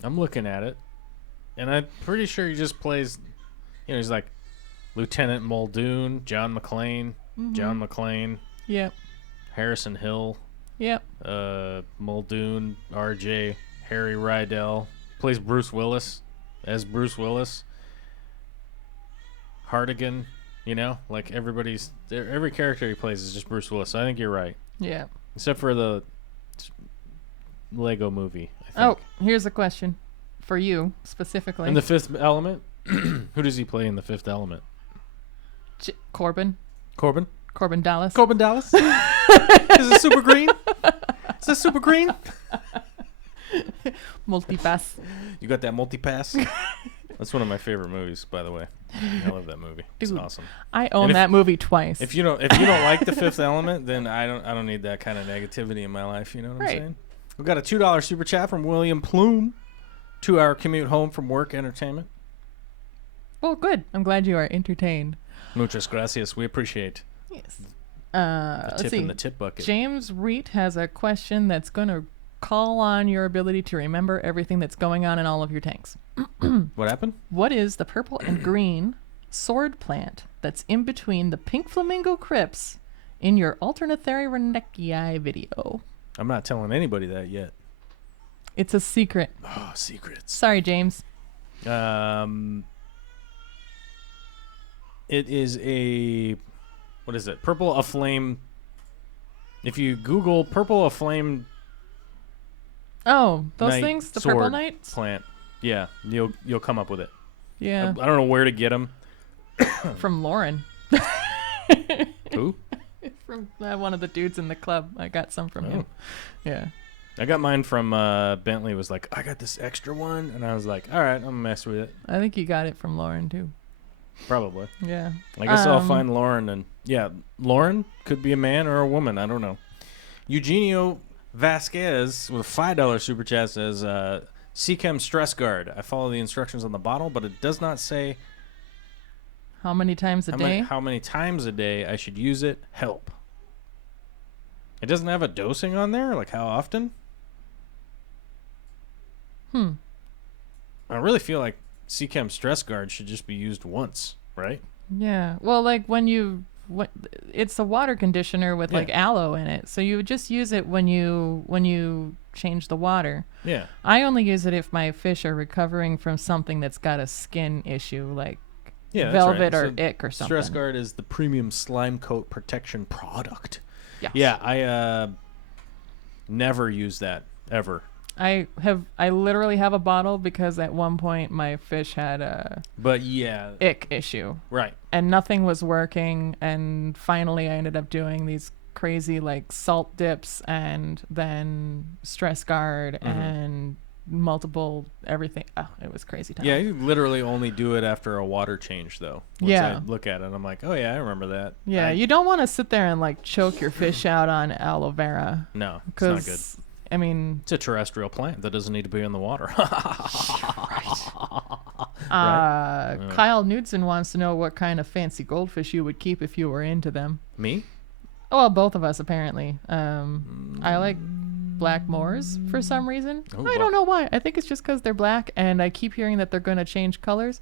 I'm looking at it, and I'm pretty sure he just plays, he's like Lieutenant Muldoon, John McClane, Yep. Harrison Hill, Yep. Muldoon, RJ, Harry Rydell, plays Bruce Willis as Bruce Willis. Hardigan, like every character he plays is just Bruce Willis. So I think you're right. Yeah. Except for the Lego movie, I think. Oh, here's a question for you specifically. In The Fifth Element, who does he play in The Fifth Element? Corbin Dallas. Corbin Dallas? Is it super green? Is that super green? Multipass. You got that multi-pass? That's one of my favorite movies, by the way. I love that movie. It's Dude, awesome. I own that movie twice. If you don't like The Fifth Element, then I don't need that kind of negativity in my life. You know what I'm saying? We've got a $2 super chat from William Plume. 2-hour commute home from work entertainment. Well, good. I'm glad you are entertained. Muchas gracias. We appreciate. Yes. The tip let's see. in the tip bucket. James Reet has a question that's going to call on your ability to remember everything that's going on in all of your tanks. What happened? What is the purple and green sword plant that's in between the pink flamingo crypts in your Alternathera renekii video? I'm not telling anybody that yet. It's a secret. Oh, secrets. Sorry, James. It is a, what is it? Purple aflame. If you Google purple aflame Oh, those Night things? The sword purple knights? plant, yeah, you'll come up with it. Yeah. I don't know where to get them. From Lauren. Who? From one of the dudes in the club. I got some from him. Yeah. I got mine from Bentley. Was like, I got this extra one, and I was like, all right, I'm gonna mess with it. I think you got it from Lauren too. Probably. Yeah. I guess I'll find Lauren, and yeah, Lauren could be a man or a woman. I don't know. Eugenio Vasquez with a $5 super chat says, Seachem Stress Guard. I follow the instructions on the bottle, but it does not say how many times a day? How many times a day I should use it. Help. It doesn't have a dosing on there? Like how often? I really feel like Seachem Stress Guard should just be used once, right? Yeah. Well, like it's a water conditioner with like aloe in it. So you would just use it when you change the water. Yeah. I only use it if my fish are recovering from something that's got a skin issue, like velvet or ick or something. Stress Guard is the premium slime coat protection product. Yes. Yeah, I never use that ever. I literally have a bottle because at one point my fish had a ick issue. Right. And nothing was working, and finally I ended up doing these crazy like salt dips and then Stress Guard and multiple everything. Oh, it was crazy time. Yeah, you literally only do it after a water change though. Once I look at it, I'm like, oh yeah, I remember that. Yeah, you don't want to sit there and like choke your fish out on aloe vera. No, it's not good. I mean, it's a terrestrial plant that doesn't need to be in the water. Kyle Knudsen wants to know what kind of fancy goldfish you would keep if you were into them. Me? Well, both of us apparently. I like black moors for some reason. I don't know why. I think it's just because they're black, and I keep hearing that they're going to change colors.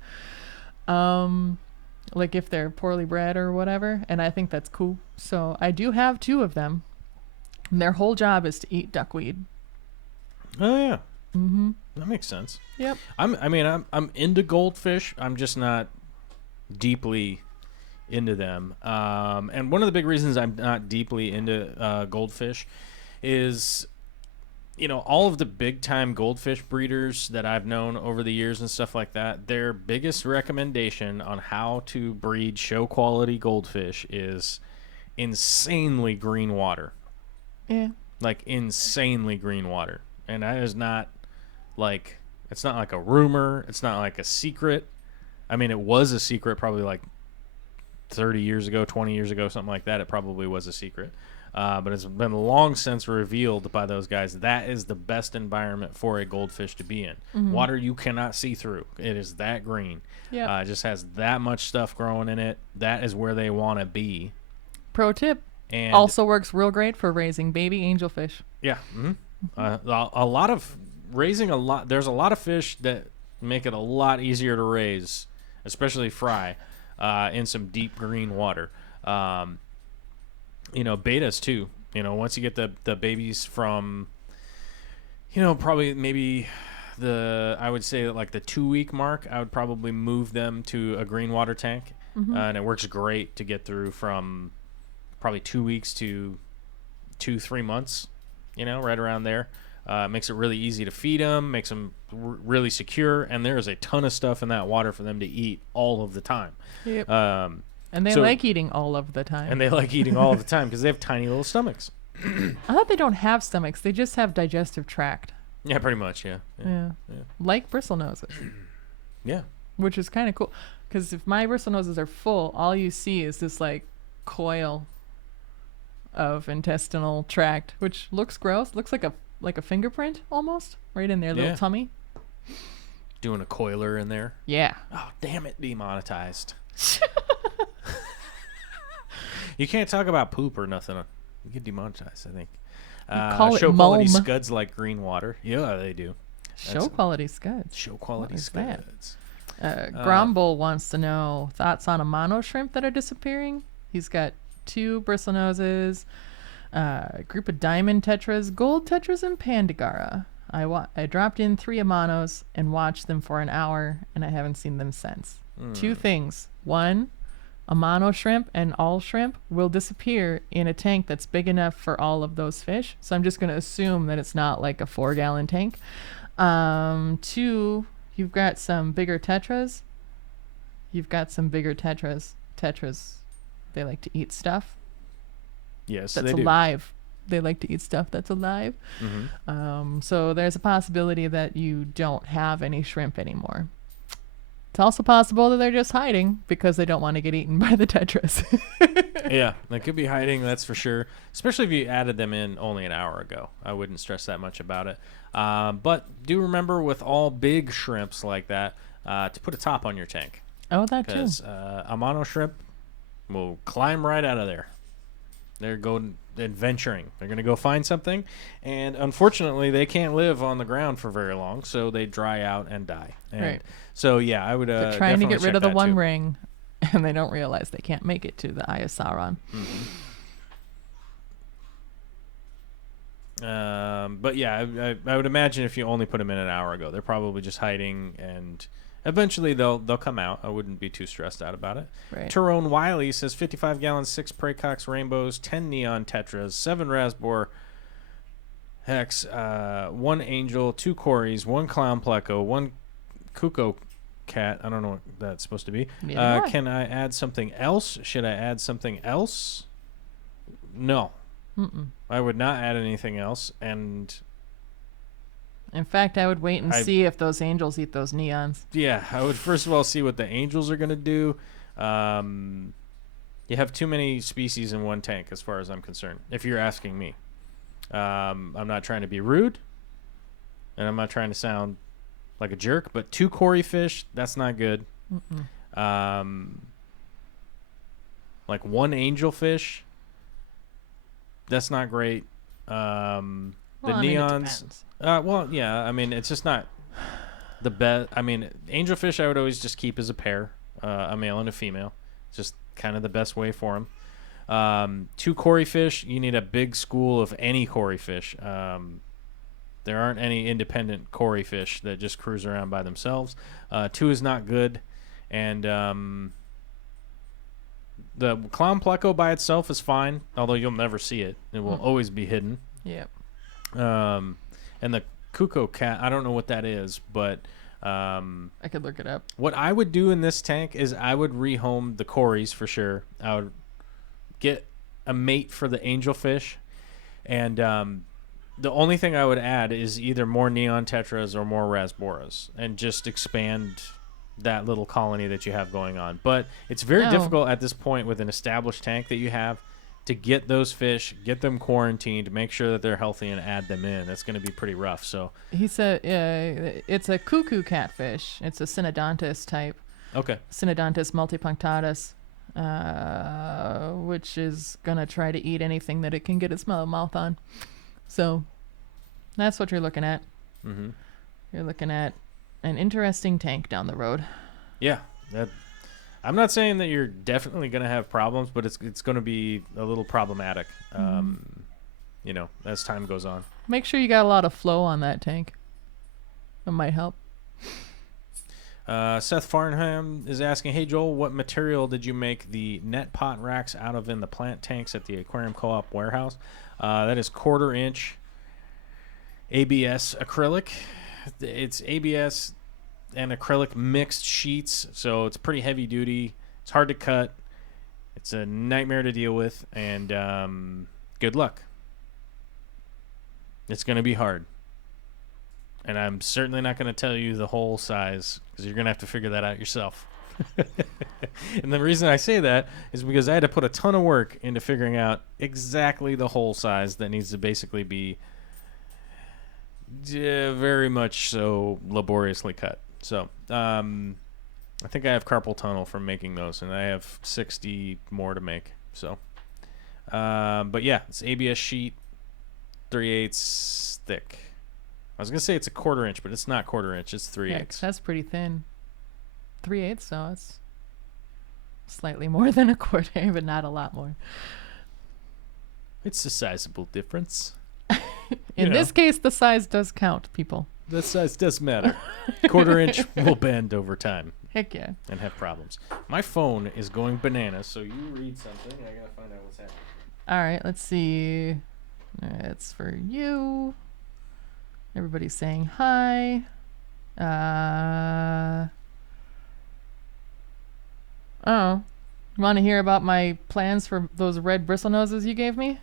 Like if they're poorly bred or whatever, and I think that's cool. So I do have 2 of them. And their whole job is to eat duckweed. Oh yeah. That makes sense. Yep. I'm into goldfish. I'm just not deeply into them. And one of the big reasons I'm not deeply into goldfish is, all of the big time goldfish breeders that I've known over the years and stuff like that, their biggest recommendation on how to breed show quality goldfish is insanely green water. Yeah. Like insanely green water. And that is not like, it's not like a rumor. It's not like a secret. I mean, it was a secret probably like 30 years ago, 20 years ago, something like that. It probably was a secret. But it's been long since revealed by those guys. That is the best environment for a goldfish to be in. Water you cannot see through. It is that green. Yeah. It just has that much stuff growing in it. That is where they want to be. Pro tip. And also works real great for raising baby angelfish. Yeah. There's a lot of fish that make it a lot easier to raise, especially fry, in some deep green water. Betas too. Once you get the babies from, probably maybe I would say that like the 2-week mark, I would probably move them to a green water tank. And it works great to get through from probably 2 weeks to 2-3 months, right around there. Makes it really easy to feed them, makes them really secure, and there is a ton of stuff in that water for them to eat all of the time. Yep. And they like eating all of the time. And they like eating all of the time because they have tiny little stomachs. I thought they don't have stomachs. They just have digestive tract. Yeah, pretty much, yeah. Like bristlenoses. Yeah. Which is kind of cool. Because if my bristlenoses are full, all you see is this, like, coil of intestinal tract, which looks gross. Looks like a fingerprint almost, right in their little tummy. Doing a coiler in there. Yeah. Oh, damn it, demonetized. You can't talk about poop or nothing. You get demonetized, I think. Call it show quality mulm. scuds like green water. Yeah, they do. Show quality scuds. Show quality scuds. Gromble wants to know thoughts on a mono shrimp that are disappearing. He's got 2 bristlenoses, Group of diamond tetras, gold tetras, and pandagara. I dropped in 3 Amanos and watched them for an hour, and I haven't seen them since. 2 things. 1, Amano shrimp and all shrimp will disappear in a tank that's big enough for all of those fish. So I'm just going to assume that it's not like a 4-gallon tank. 2, you've got some bigger tetras. Tetras, they like to eat stuff. Yes, that's they do. alive. They like to eat stuff that's alive. So there's a possibility that you don't have any shrimp anymore. It's also possible that they're just hiding because they don't want to get eaten by the tetras. Yeah, they could be hiding, that's for sure. Especially if you added them in only an hour ago. I wouldn't stress that much about it. But do remember with all big shrimps like that to put a top on your tank. Oh, that too. Because Amano shrimp will climb right out of there. They're going adventuring. They're going to go find something. And unfortunately, they can't live on the ground for very long, so they dry out and die. And right. So, yeah, I would they're trying to get rid of the One too. Ring, and they don't realize they can't make it to the Eye of Sauron. But, yeah, I would imagine if you only put them in an hour ago, they're probably just hiding, and eventually they'll come out. I wouldn't be too stressed out about it. Right. Tyrone Wiley says 55 gallons, 6 Praecox rainbows, 10 neon tetras, 7 Rasbor hex, 1 angel, 2 Corys, 1 clown pleco, 1 cuckoo cat. I don't know what that's supposed to be. Can I add something else? Should I add something else? No. I would not add anything else. And in fact, I would wait and see if those angels eat those neons. Yeah, I would first of all see what the angels are going to do. You have too many species in one tank as far as I'm concerned, if you're asking me. I'm not trying to be rude, and I'm not trying to sound like a jerk, but 2 Cory fish, that's not good. Like 1 angelfish, that's not great. The neons... well, yeah, I mean, it's just not the best. I mean, angelfish I would always just keep as a pair, a male and a female. It's just kind of the best way for them. 2 Cory fish, you need a big school of any Cory fish. There aren't any independent Cory fish that just cruise around by themselves. 2 is not good. And the clown pleco by itself is fine, although you'll never see it. It will always be hidden. Yep. And the cuckoo cat, I don't know what that is, but I could look it up. What I would do in this tank is I would rehome the Corys for sure. I would get a mate for the angelfish, and the only thing I would add is either more neon tetras or more rasboras, and just expand that little colony that you have going on. But it's very difficult at this point with an established tank that you have to get those fish, get them quarantined, make sure that they're healthy, and add them in. That's going to be pretty rough. So he said it's a cuckoo catfish. It's a synodontis type. Okay. Synodontis multipunctatus, which is going to try to eat anything that it can get its mouth on. So that's what you're looking at. Mm-hmm. You're looking at an interesting tank down the road. Yeah. I'm not saying that you're definitely going to have problems, but it's going to be a little problematic, as time goes on. Make sure you got a lot of flow on that tank. That might help. Seth Farnham is asking, hey, Joel, what material did you make the net pot racks out of in the plant tanks at the Aquarium Co-op warehouse? That is 1/4-inch ABS acrylic. It's ABS and acrylic mixed sheets, so it's pretty heavy duty. It's hard to cut. It's a nightmare to deal with, and good luck. It's going to be hard. And I'm certainly not going to tell you the whole size, because you're going to have to figure that out yourself. And the reason I say that is because I had to put a ton of work into figuring out exactly the hole size that needs to basically be very much so laboriously cut. So I think I have carpal tunnel from making those, and I have 60 more to make. So, but yeah, it's ABS sheet, 3/8 thick. I was gonna say it's a 1/4-inch, but it's not 1/4-inch. It's 3/8. Yeah, that's pretty thin. 3/8, so it's slightly more than a 1/4, but not a lot more. It's a sizable difference. In this case, the size does count, people. The size does matter. Quarter inch will bend over time. Heck yeah. And have problems. My phone is going bananas, so you read something, and I gotta find out what's happening. All right, let's see. It's for you. Everybody's saying hi. Oh, you want to hear about my plans for those red bristle noses you gave me?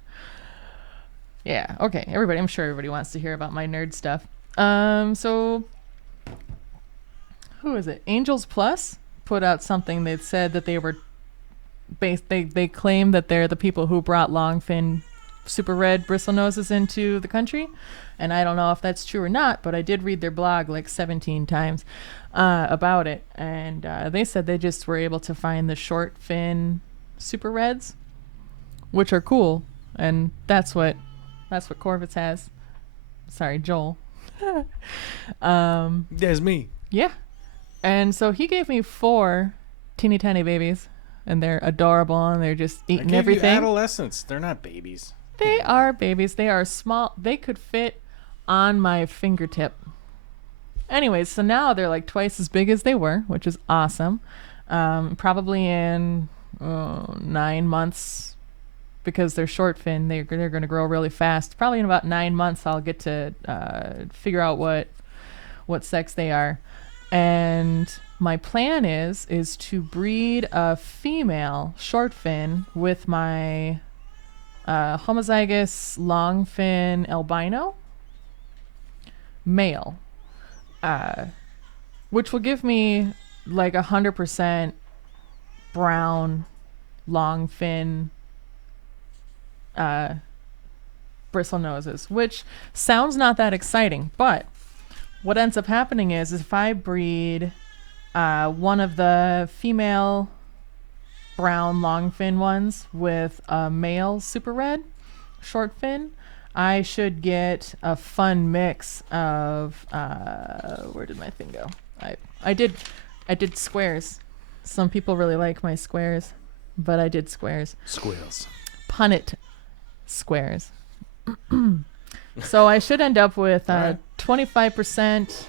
Yeah, okay. I'm sure everybody wants to hear about my nerd stuff. So who is it? Angels Plus put out something that said that they were they claim that they're the people who brought longfin super red bristle noses into the country, and I don't know if that's true or not, but I did read their blog like 17 times about it, and they said they just were able to find the short fin super reds, which are cool, and that's what Corvus has. Sorry, Joel. There's me. Yeah. And so he gave me 4 teeny tiny babies, and they're adorable, and they're just eating everything. You adolescents. They're not babies. They are babies. They are small. They could fit on my fingertip. Anyways, so now they're like twice as big as they were, which is awesome. Probably in 9 months, because they're short fin, they're going to grow really fast. Probably in about 9 months, I'll get to figure out what sex they are. And my plan is to breed a female short fin with my homozygous longfin albino male, which will give me like 100% brown longfin bristle noses, which sounds not that exciting, but what ends up happening is if I breed one of the female brown longfin ones with a male super red short fin, I should get a fun mix of where did my thing go? I did squares. Some people really like my squares, but I did squares. Squirrels. Punnet squares. So I should end up with 25%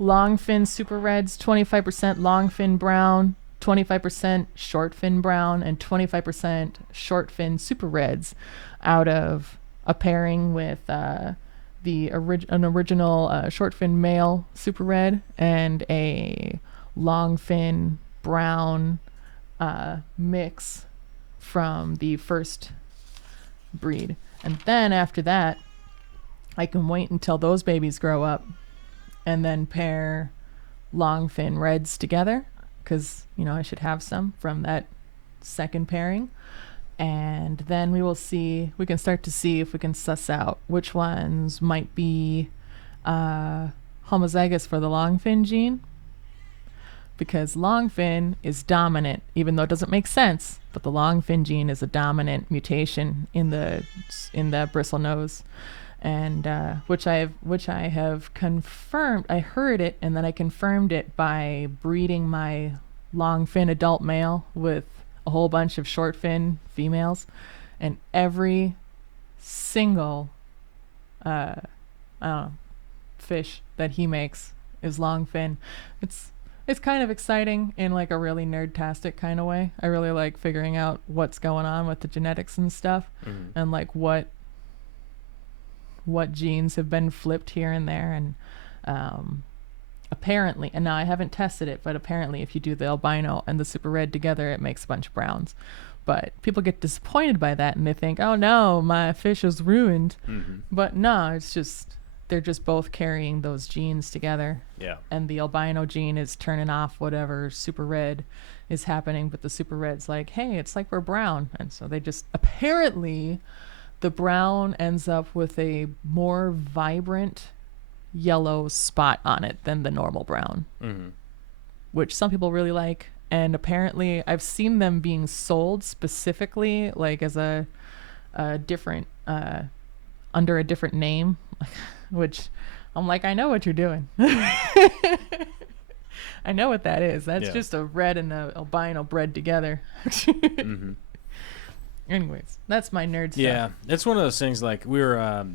longfin super reds, 25% longfin brown, 25% short fin brown, and 25% short fin super reds out of a pairing with an original short fin male super red and a longfin brown mix from the first breed. And then after that, I can wait until those babies grow up and then pair longfin reds together, because I should have some from that second pairing. And then we can start to see if we can suss out which ones might be homozygous for the longfin gene, because longfin is dominant, even though it doesn't make sense, but the longfin gene is a dominant mutation in the bristle nose, and which I have confirmed. I heard it, and then I confirmed it by breeding my longfin adult male with a whole bunch of short fin females, and every single fish that he makes is longfin. It's kind of exciting in like a really nerd-tastic kind of way. I really like figuring out what's going on with the genetics and stuff, and like what genes have been flipped here and there. And apparently, and now I haven't tested it, but apparently if you do the albino and the super red together, it makes a bunch of browns. But people get disappointed by that, and they think, oh no, my fish is ruined. But no, it's just they're just both carrying those genes together. Yeah. And the albino gene is turning off whatever super red is happening, but the super red's like, hey, it's like we're brown. And so they just, apparently the brown ends up with a more vibrant yellow spot on it than the normal brown, which some people really like. And apparently I've seen them being sold specifically like as a different under a different name, which I'm like, I know what you're doing. I know what that is. That's just a red and a albino bred together. Anyways, that's my nerd stuff. Yeah, it's one of those things. Like we were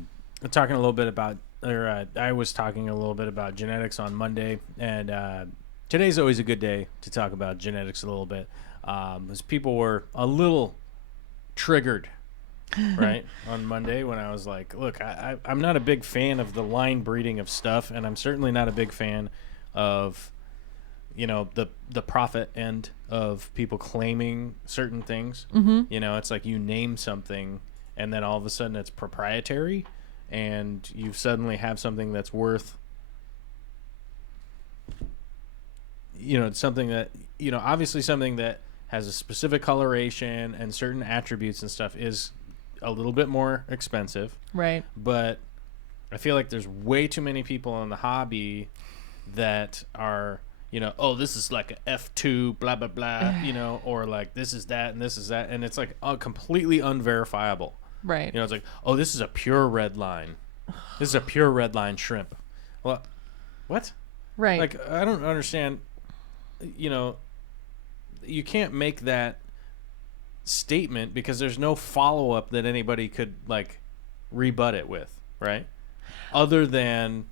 talking a little bit about, I was talking a little bit about genetics on Monday, and today's always a good day to talk about genetics a little bit, as people were a little triggered, right, on Monday when I was like, look, I'm not a big fan of the line breeding of stuff, and I'm certainly not a big fan of, the profit end of people claiming certain things. It's like you name something and then all of a sudden it's proprietary and you suddenly have something that's worth, something that, obviously something that has a specific coloration and certain attributes and stuff is a little bit more expensive. Right. But I feel like there's way too many people in the hobby that are, this is like a F2, blah, blah, blah, or like this is that and this is that. And it's like completely unverifiable. Right. It's like, this is a pure red line. This is a pure red line shrimp. Well, what? Right. Like, I don't understand. You can't make that statement because there's no follow-up that anybody could, like, rebut it with, right? Other than,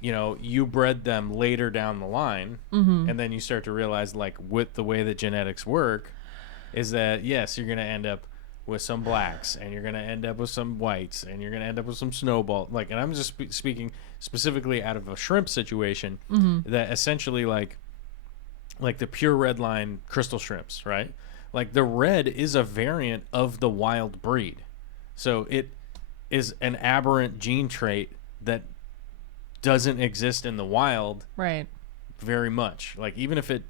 you bred them later down the line, and then you start to realize, like, with the way that genetics work, is that, yes, you're going to end up with some blacks, and you're going to end up with some whites, and you're going to end up with some snowball. Like, and I'm just speaking specifically out of a shrimp situation, that essentially, like the pure red line crystal shrimps, right? Like, the red is a variant of the wild breed. So it is an aberrant gene trait that doesn't exist in the wild. Right. Very much. Like, even if it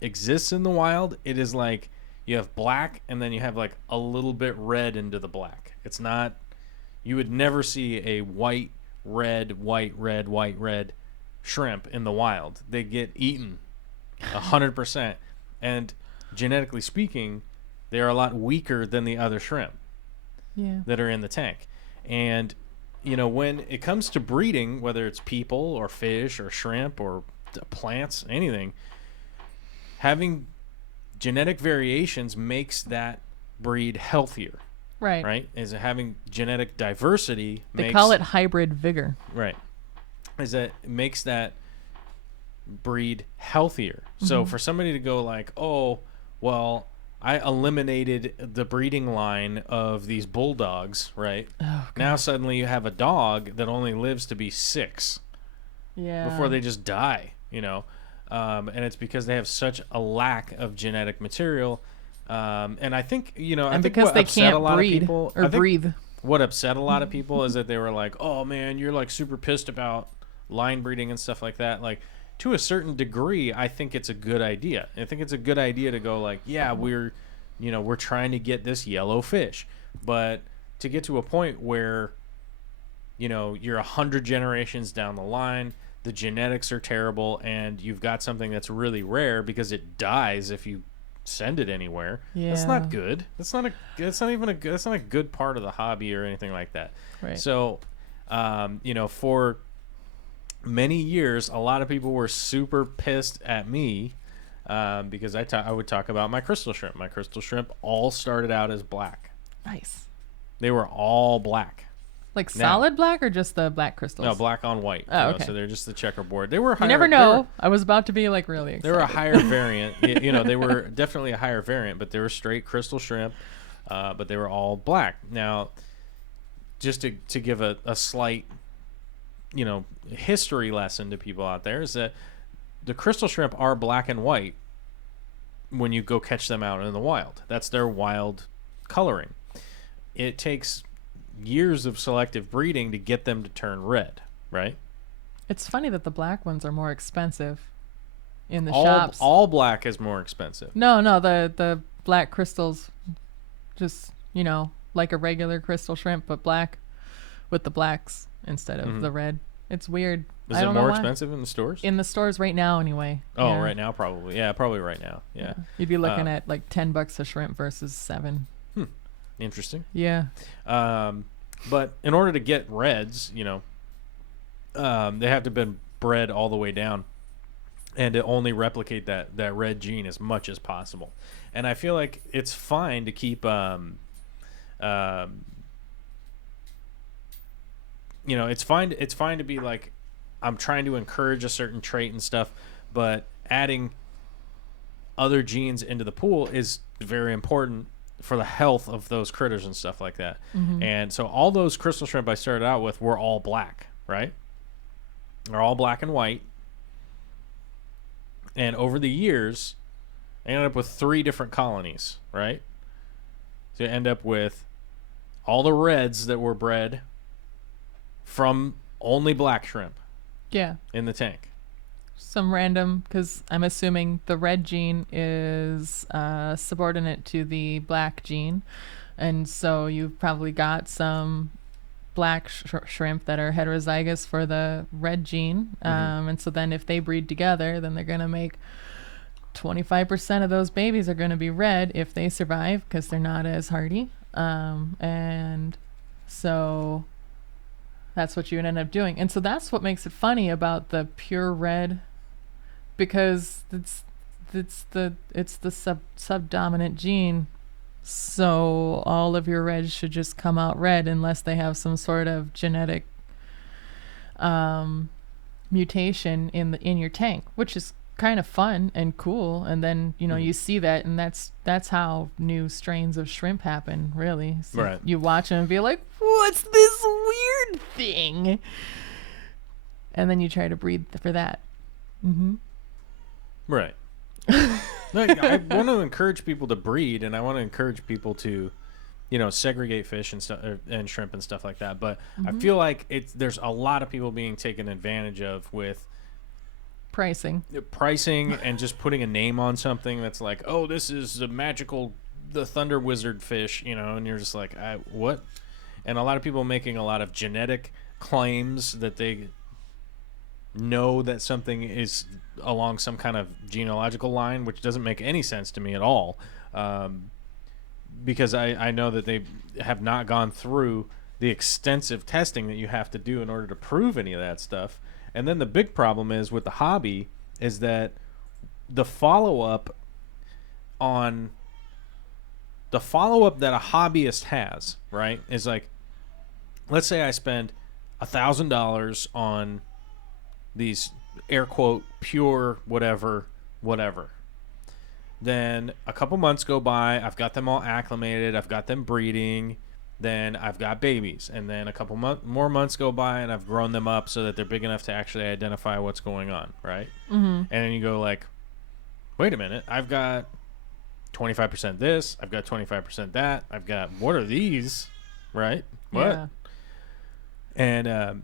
exists in the wild, it is like you have black and then you have like a little bit red into the black. It's not, you would never see a white, red, white, red, white, red shrimp in the wild. They get eaten 100%. And genetically speaking, they are a lot weaker than the other shrimp that are in the tank. And, when it comes to breeding, whether it's people or fish or shrimp or plants, anything, having genetic variations makes that breed healthier. Right. Right? Is having genetic diversity They call it hybrid vigor. Right. Is that it makes that breed healthier. So for somebody to go like, oh, well, I eliminated the breeding line of these bulldogs, right? Oh, now suddenly you have a dog that only lives to be 6 before they just die, and it's because they have such a lack of genetic material. And I think, I think because what they upset can't a lot breed of people, or breathe. What upset a lot of people is that they were like, oh man, you're like super pissed about line breeding and stuff like that. Like, to a certain degree, I think it's a good idea. I think it's a good idea to go like, yeah, we're trying to get this yellow fish, but to get to a point where, you're 100 generations down the line, the genetics are terrible, and you've got something that's really rare because it dies if you send it anywhere. Yeah. That's not good. That's not a good part of the hobby or anything like that. Right. So, for many years, a lot of people were super pissed at me because I would talk about my crystal shrimp. My crystal shrimp all started out as black. Nice. They were all black. Like solid black or just the black crystals? No, black on white. Oh, okay. So they're just the checkerboard. They were higher. You never know. I was about to be like really excited. They were a higher variant. They were definitely a higher variant, but they were straight crystal shrimp, but they were all black. Now, just to give a slight history lesson to people out there is that the crystal shrimp are black and white when you go catch them out in the wild. That's their wild coloring. It takes years of selective breeding to get them to turn red, right? It's funny that the black ones are more expensive in the shops. All black is more expensive. No, the black crystals, just, like a regular crystal shrimp, but black with the blacks instead of the red. It's weird. Is it more expensive in the stores? In the stores right now, anyway. Oh, yeah. Right now, probably. Yeah, probably right now. Yeah. You'd be looking at like $10 a shrimp versus $7. Interesting. Yeah. But in order to get reds, they have to have been bred all the way down and to only replicate that red gene as much as possible. And I feel like it's fine to keep it's fine to be like, I'm trying to encourage a certain trait and stuff, but adding other genes into the pool is very important for the health of those critters and stuff like that. And so all those crystal shrimp I started out with were all black, right? They're all black and white. And over the years, I ended up with 3 different colonies, right? So you end up with all the reds that were bred from only black shrimp. Yeah. In the tank. Some random, because I'm assuming the red gene is subordinate to the black gene. And so you've probably got some black shrimp that are heterozygous for the red gene. And so then if they breed together, then they're going to make 25% of those babies are going to be red if they survive, because they're not as hardy. And so that's what you would end up doing. And so that's what makes it funny about the pure red, because it's the subdominant gene. So all of your reds should just come out red unless they have some sort of genetic mutation in your tank, which is kind of fun and cool. And then you see that, and that's how new strains of shrimp happen, really. So right. You watch them and be like, what's this weird thing? And then you try to breed for that. Right. No, I want to encourage people to breed, and I want to encourage people to segregate fish and stuff and shrimp and stuff like that. But I feel like there's a lot of people being taken advantage of with pricing and just putting a name on something that's like, oh, this is the thunder wizard fish, and you're just like, what? And a lot of people making a lot of genetic claims that they know that something is along some kind of genealogical line, which doesn't make any sense to me at all, because I know that they have not gone through the extensive testing that you have to do in order to prove any of that stuff. And then the big problem is with the hobby is that the follow-up that a hobbyist has, right, is like, let's say I spend $1,000 on these air quote pure whatever. Then a couple months go by, I've got them all acclimated, I've got them breeding, then I've got babies, and then a couple more months go by and I've grown them up so that they're big enough to actually identify what's going on, right? And then you go like, wait a minute, I've got 25% this, I've got 25% that, I've got, what are these, right? What? Yeah. And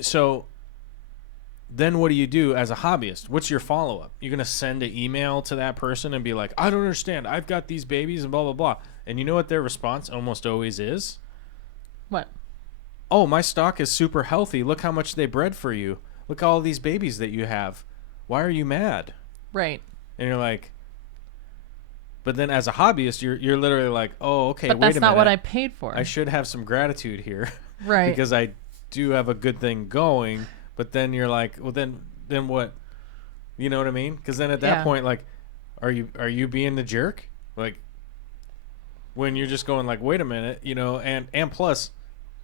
so then what do you do as a hobbyist? What's your follow-up? You're going to send an email to that person and be like, I don't understand, I've got these babies and blah, blah, blah. And you know what their response almost always is? What? Oh, my stock is super healthy. Look how much they bred for you. Look at all these babies that you have. Why are you mad? Right. And you're like, but then as a hobbyist, you're literally like, oh, okay, wait a minute. But that's not what I paid for. I should have some gratitude here. Right. Because I do have a good thing going. But then you're like, well, then what? You know what I mean? Because then at that point, like, are you being the jerk? Like, when you're just going like, wait a minute, and plus,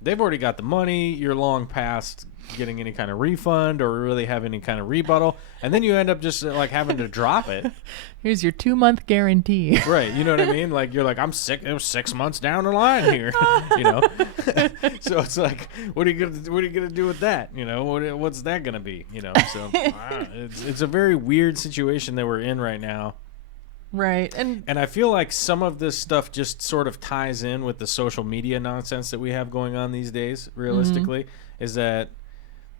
they've already got the money. You're long past getting any kind of refund or really have any kind of rebuttal, and then you end up just like having to drop it. Here's your 2-month guarantee. Right, you know what I mean? Like, you're like, I'm sick. It was 6 months down the line here, So it's like, what are you gonna do with that? What's that gonna be? So it's a very weird situation that we're in right now. Right. And I feel like some of this stuff just sort of ties in with the social media nonsense that we have going on these days, realistically, is that,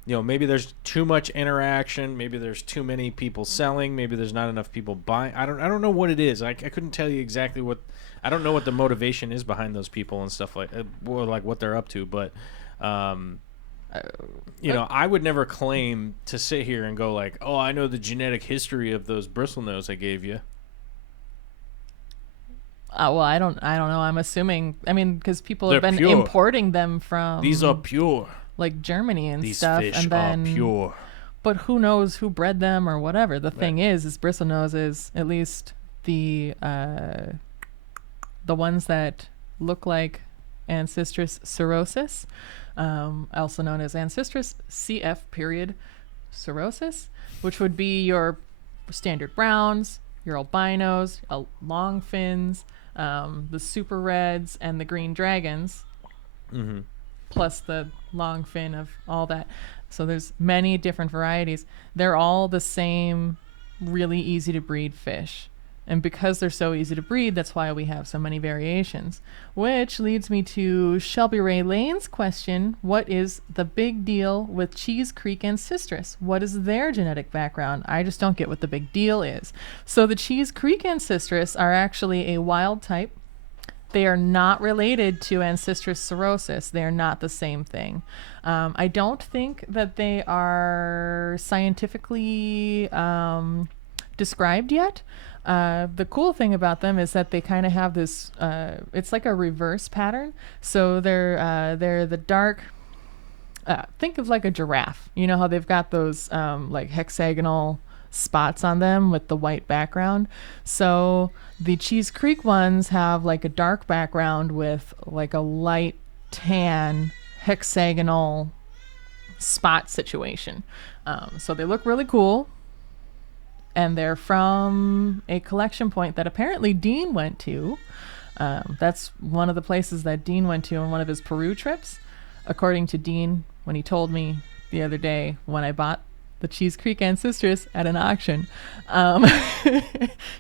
maybe there's too much interaction, maybe there's too many people selling, maybe there's not enough people buying. I don't know what it is. I couldn't tell you exactly I don't know what the motivation is behind those people and stuff like what they're up to, but I would never claim to sit here and go like, oh, I know the genetic history of those bristlenose I gave you. Well, I don't know. I'm assuming. I mean, because people have been pure. importing them from. These are pure. Like Germany and These stuff. fish and then are pure. But who knows who bred them or whatever. The thing is bristlenoses, at least the ones that look like Ancestris cirrhosis, also known as Ancestris CF period cirrhosis, which would be your standard browns, your albinos, long fins, the super reds, and the green dragons, plus the long fin of all that. So there's many different varieties. They're all the same really easy to breed fish. And because they're so easy to breed, that's why we have so many variations. Which leads me to Shelby Ray Lane's question: what is the big deal with Cheese Creek Ancestris? What is their genetic background? I just don't get what the big deal is. So the Cheese Creek Ancestris are actually a wild type. They are not related to Ancestris cirrhosis. They are not the same thing. I don't think that they are scientifically described yet. The cool thing about them is that they kind of have this, it's like a reverse pattern. So they're the dark, think of like a giraffe. You know how they've got those like hexagonal spots on them with the white background. So the Cheese Creek ones have like a dark background with like a light tan hexagonal spot situation. So they look really cool. And they're from a collection point that apparently Dean went to. That's one of the places that Dean went to on one of his Peru trips. According to Dean, when he told me the other day when I bought the Cheese Creek Ancestris at an auction,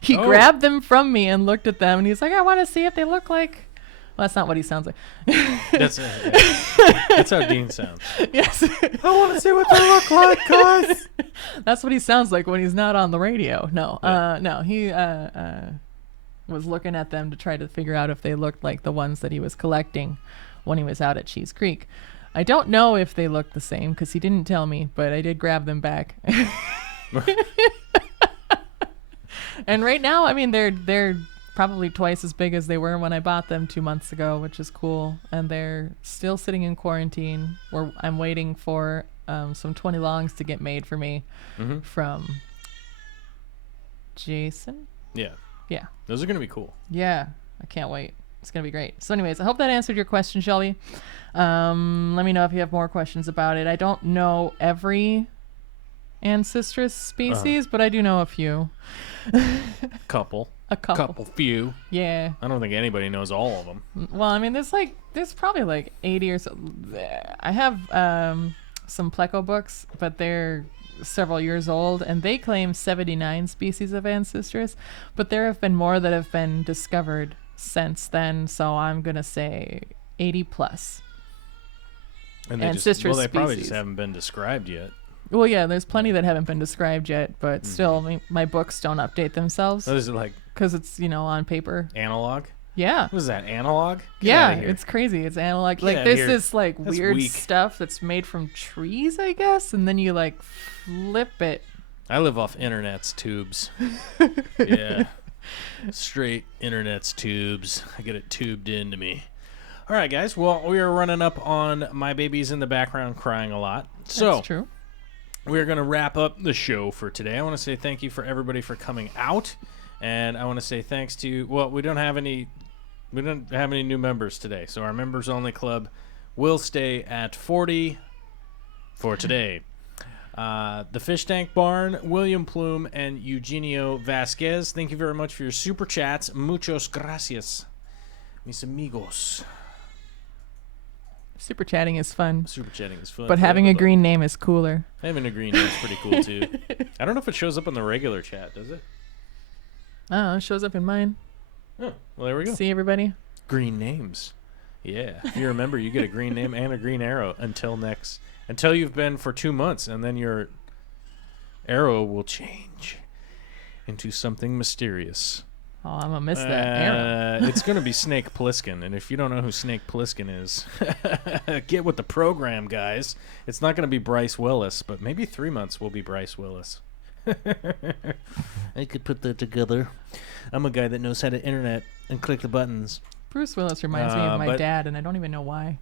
he grabbed them from me and looked at them, and he's like, I want to see if they look like... Well, that's not what he sounds like. That's how Dean sounds. Yes. I want to see what they look like, guys. That's what he sounds like when he's not on the radio. No, no, he was looking at them to try to figure out if they looked like the ones that he was collecting when he was out at Cheese Creek. I don't know if they look the same because he didn't tell me, but I did grab them back. And right now, I mean, they're probably twice as big as they were when I bought them 2 months ago, which is cool. And they're still sitting in quarantine where I'm waiting for some 20 longs to get made for me from Jason. Yeah. Yeah. Those are going to be cool. Yeah. I can't wait. It's going to be great. So anyways, I hope that answered your question, Shelby. Let me know if you have more questions about it. I don't know every Ancestris species, but I do know a few. A couple few. Yeah. I don't think anybody knows all of them. Well, I mean, there's probably like 80 or so. I have some Pleco books, but they're several years old, and they claim 79 species of Ancestris, but there have been more that have been discovered since then, so I'm going to say 80 plus. And they probably just haven't been described yet. Well, yeah, there's plenty that haven't been described yet, but still, my books don't update themselves. So is it like... Because it's, on paper. Analog? Yeah. What is that, analog? Yeah, it's crazy. It's analog. Like, there's this, like, that's weird weak stuff that's made from trees, I guess, and then you, like, flip it. I live off internet's tubes. Yeah. Straight internet's tubes. I get it tubed into me. All right, guys. Well, we are running up on my baby's in the background crying a lot. So, that's true. We're going to wrap up the show for today. I want to say thank you for everybody for coming out. And I want to say thanks to, well, we don't have any new members today. So our members only club will stay at 40 for today. The Fish Tank Barn, William Plume, and Eugenio Vasquez, thank you very much for your super chats. Muchos gracias, mis amigos. Super chatting is fun. But having a green name is cooler. Having a green name is pretty cool, too. I don't know if it shows up in the regular chat, does it? Oh, it shows up in mine. Oh, well, there we go. See, everybody? Green names. Yeah. If you remember, you get a green name and a green arrow until you've been for 2 months, and then your arrow will change into something mysterious. Oh, I'm going to miss that arrow. It's going to be Snake Plissken, and if you don't know who Snake Plissken is, get with the program, guys. It's not going to be Bryce Willis, but maybe 3 months will be Bryce Willis. I could put that together. I'm a guy that knows how to internet and click the buttons. Bruce Willis reminds me of my dad, and I don't even know why.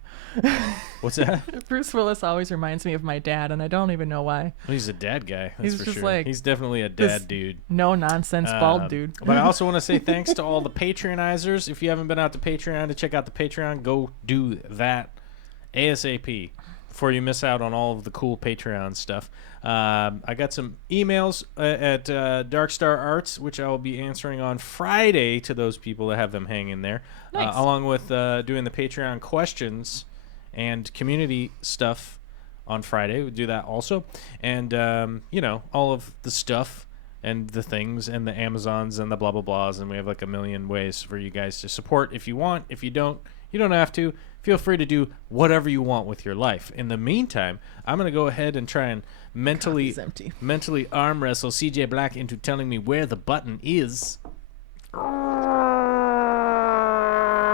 What's that? Bruce Willis always reminds me of my dad, and I don't even know why. Well, he's a dad guy. That's He's for just sure. like He's definitely a dad dude. No nonsense bald dude. But I also want to say thanks to all the Patreonizers. If you haven't been out to Patreon to check out the Patreon, go do that ASAP before you miss out on all of the cool Patreon stuff. I got some emails at Darkstar Arts, which I will be answering on Friday to those people that have them hanging there, Nice. along with doing the Patreon questions and community stuff on Friday. We'll do that also. And, all of the stuff and the things and the Amazons and the blah, blah, blahs. And we have like a million ways for you guys to support if you want. If you don't, you don't have to. Feel free to do whatever you want with your life. In the meantime, I'm going to go ahead and try and mentally arm wrestle CJ Black into telling me where the button is.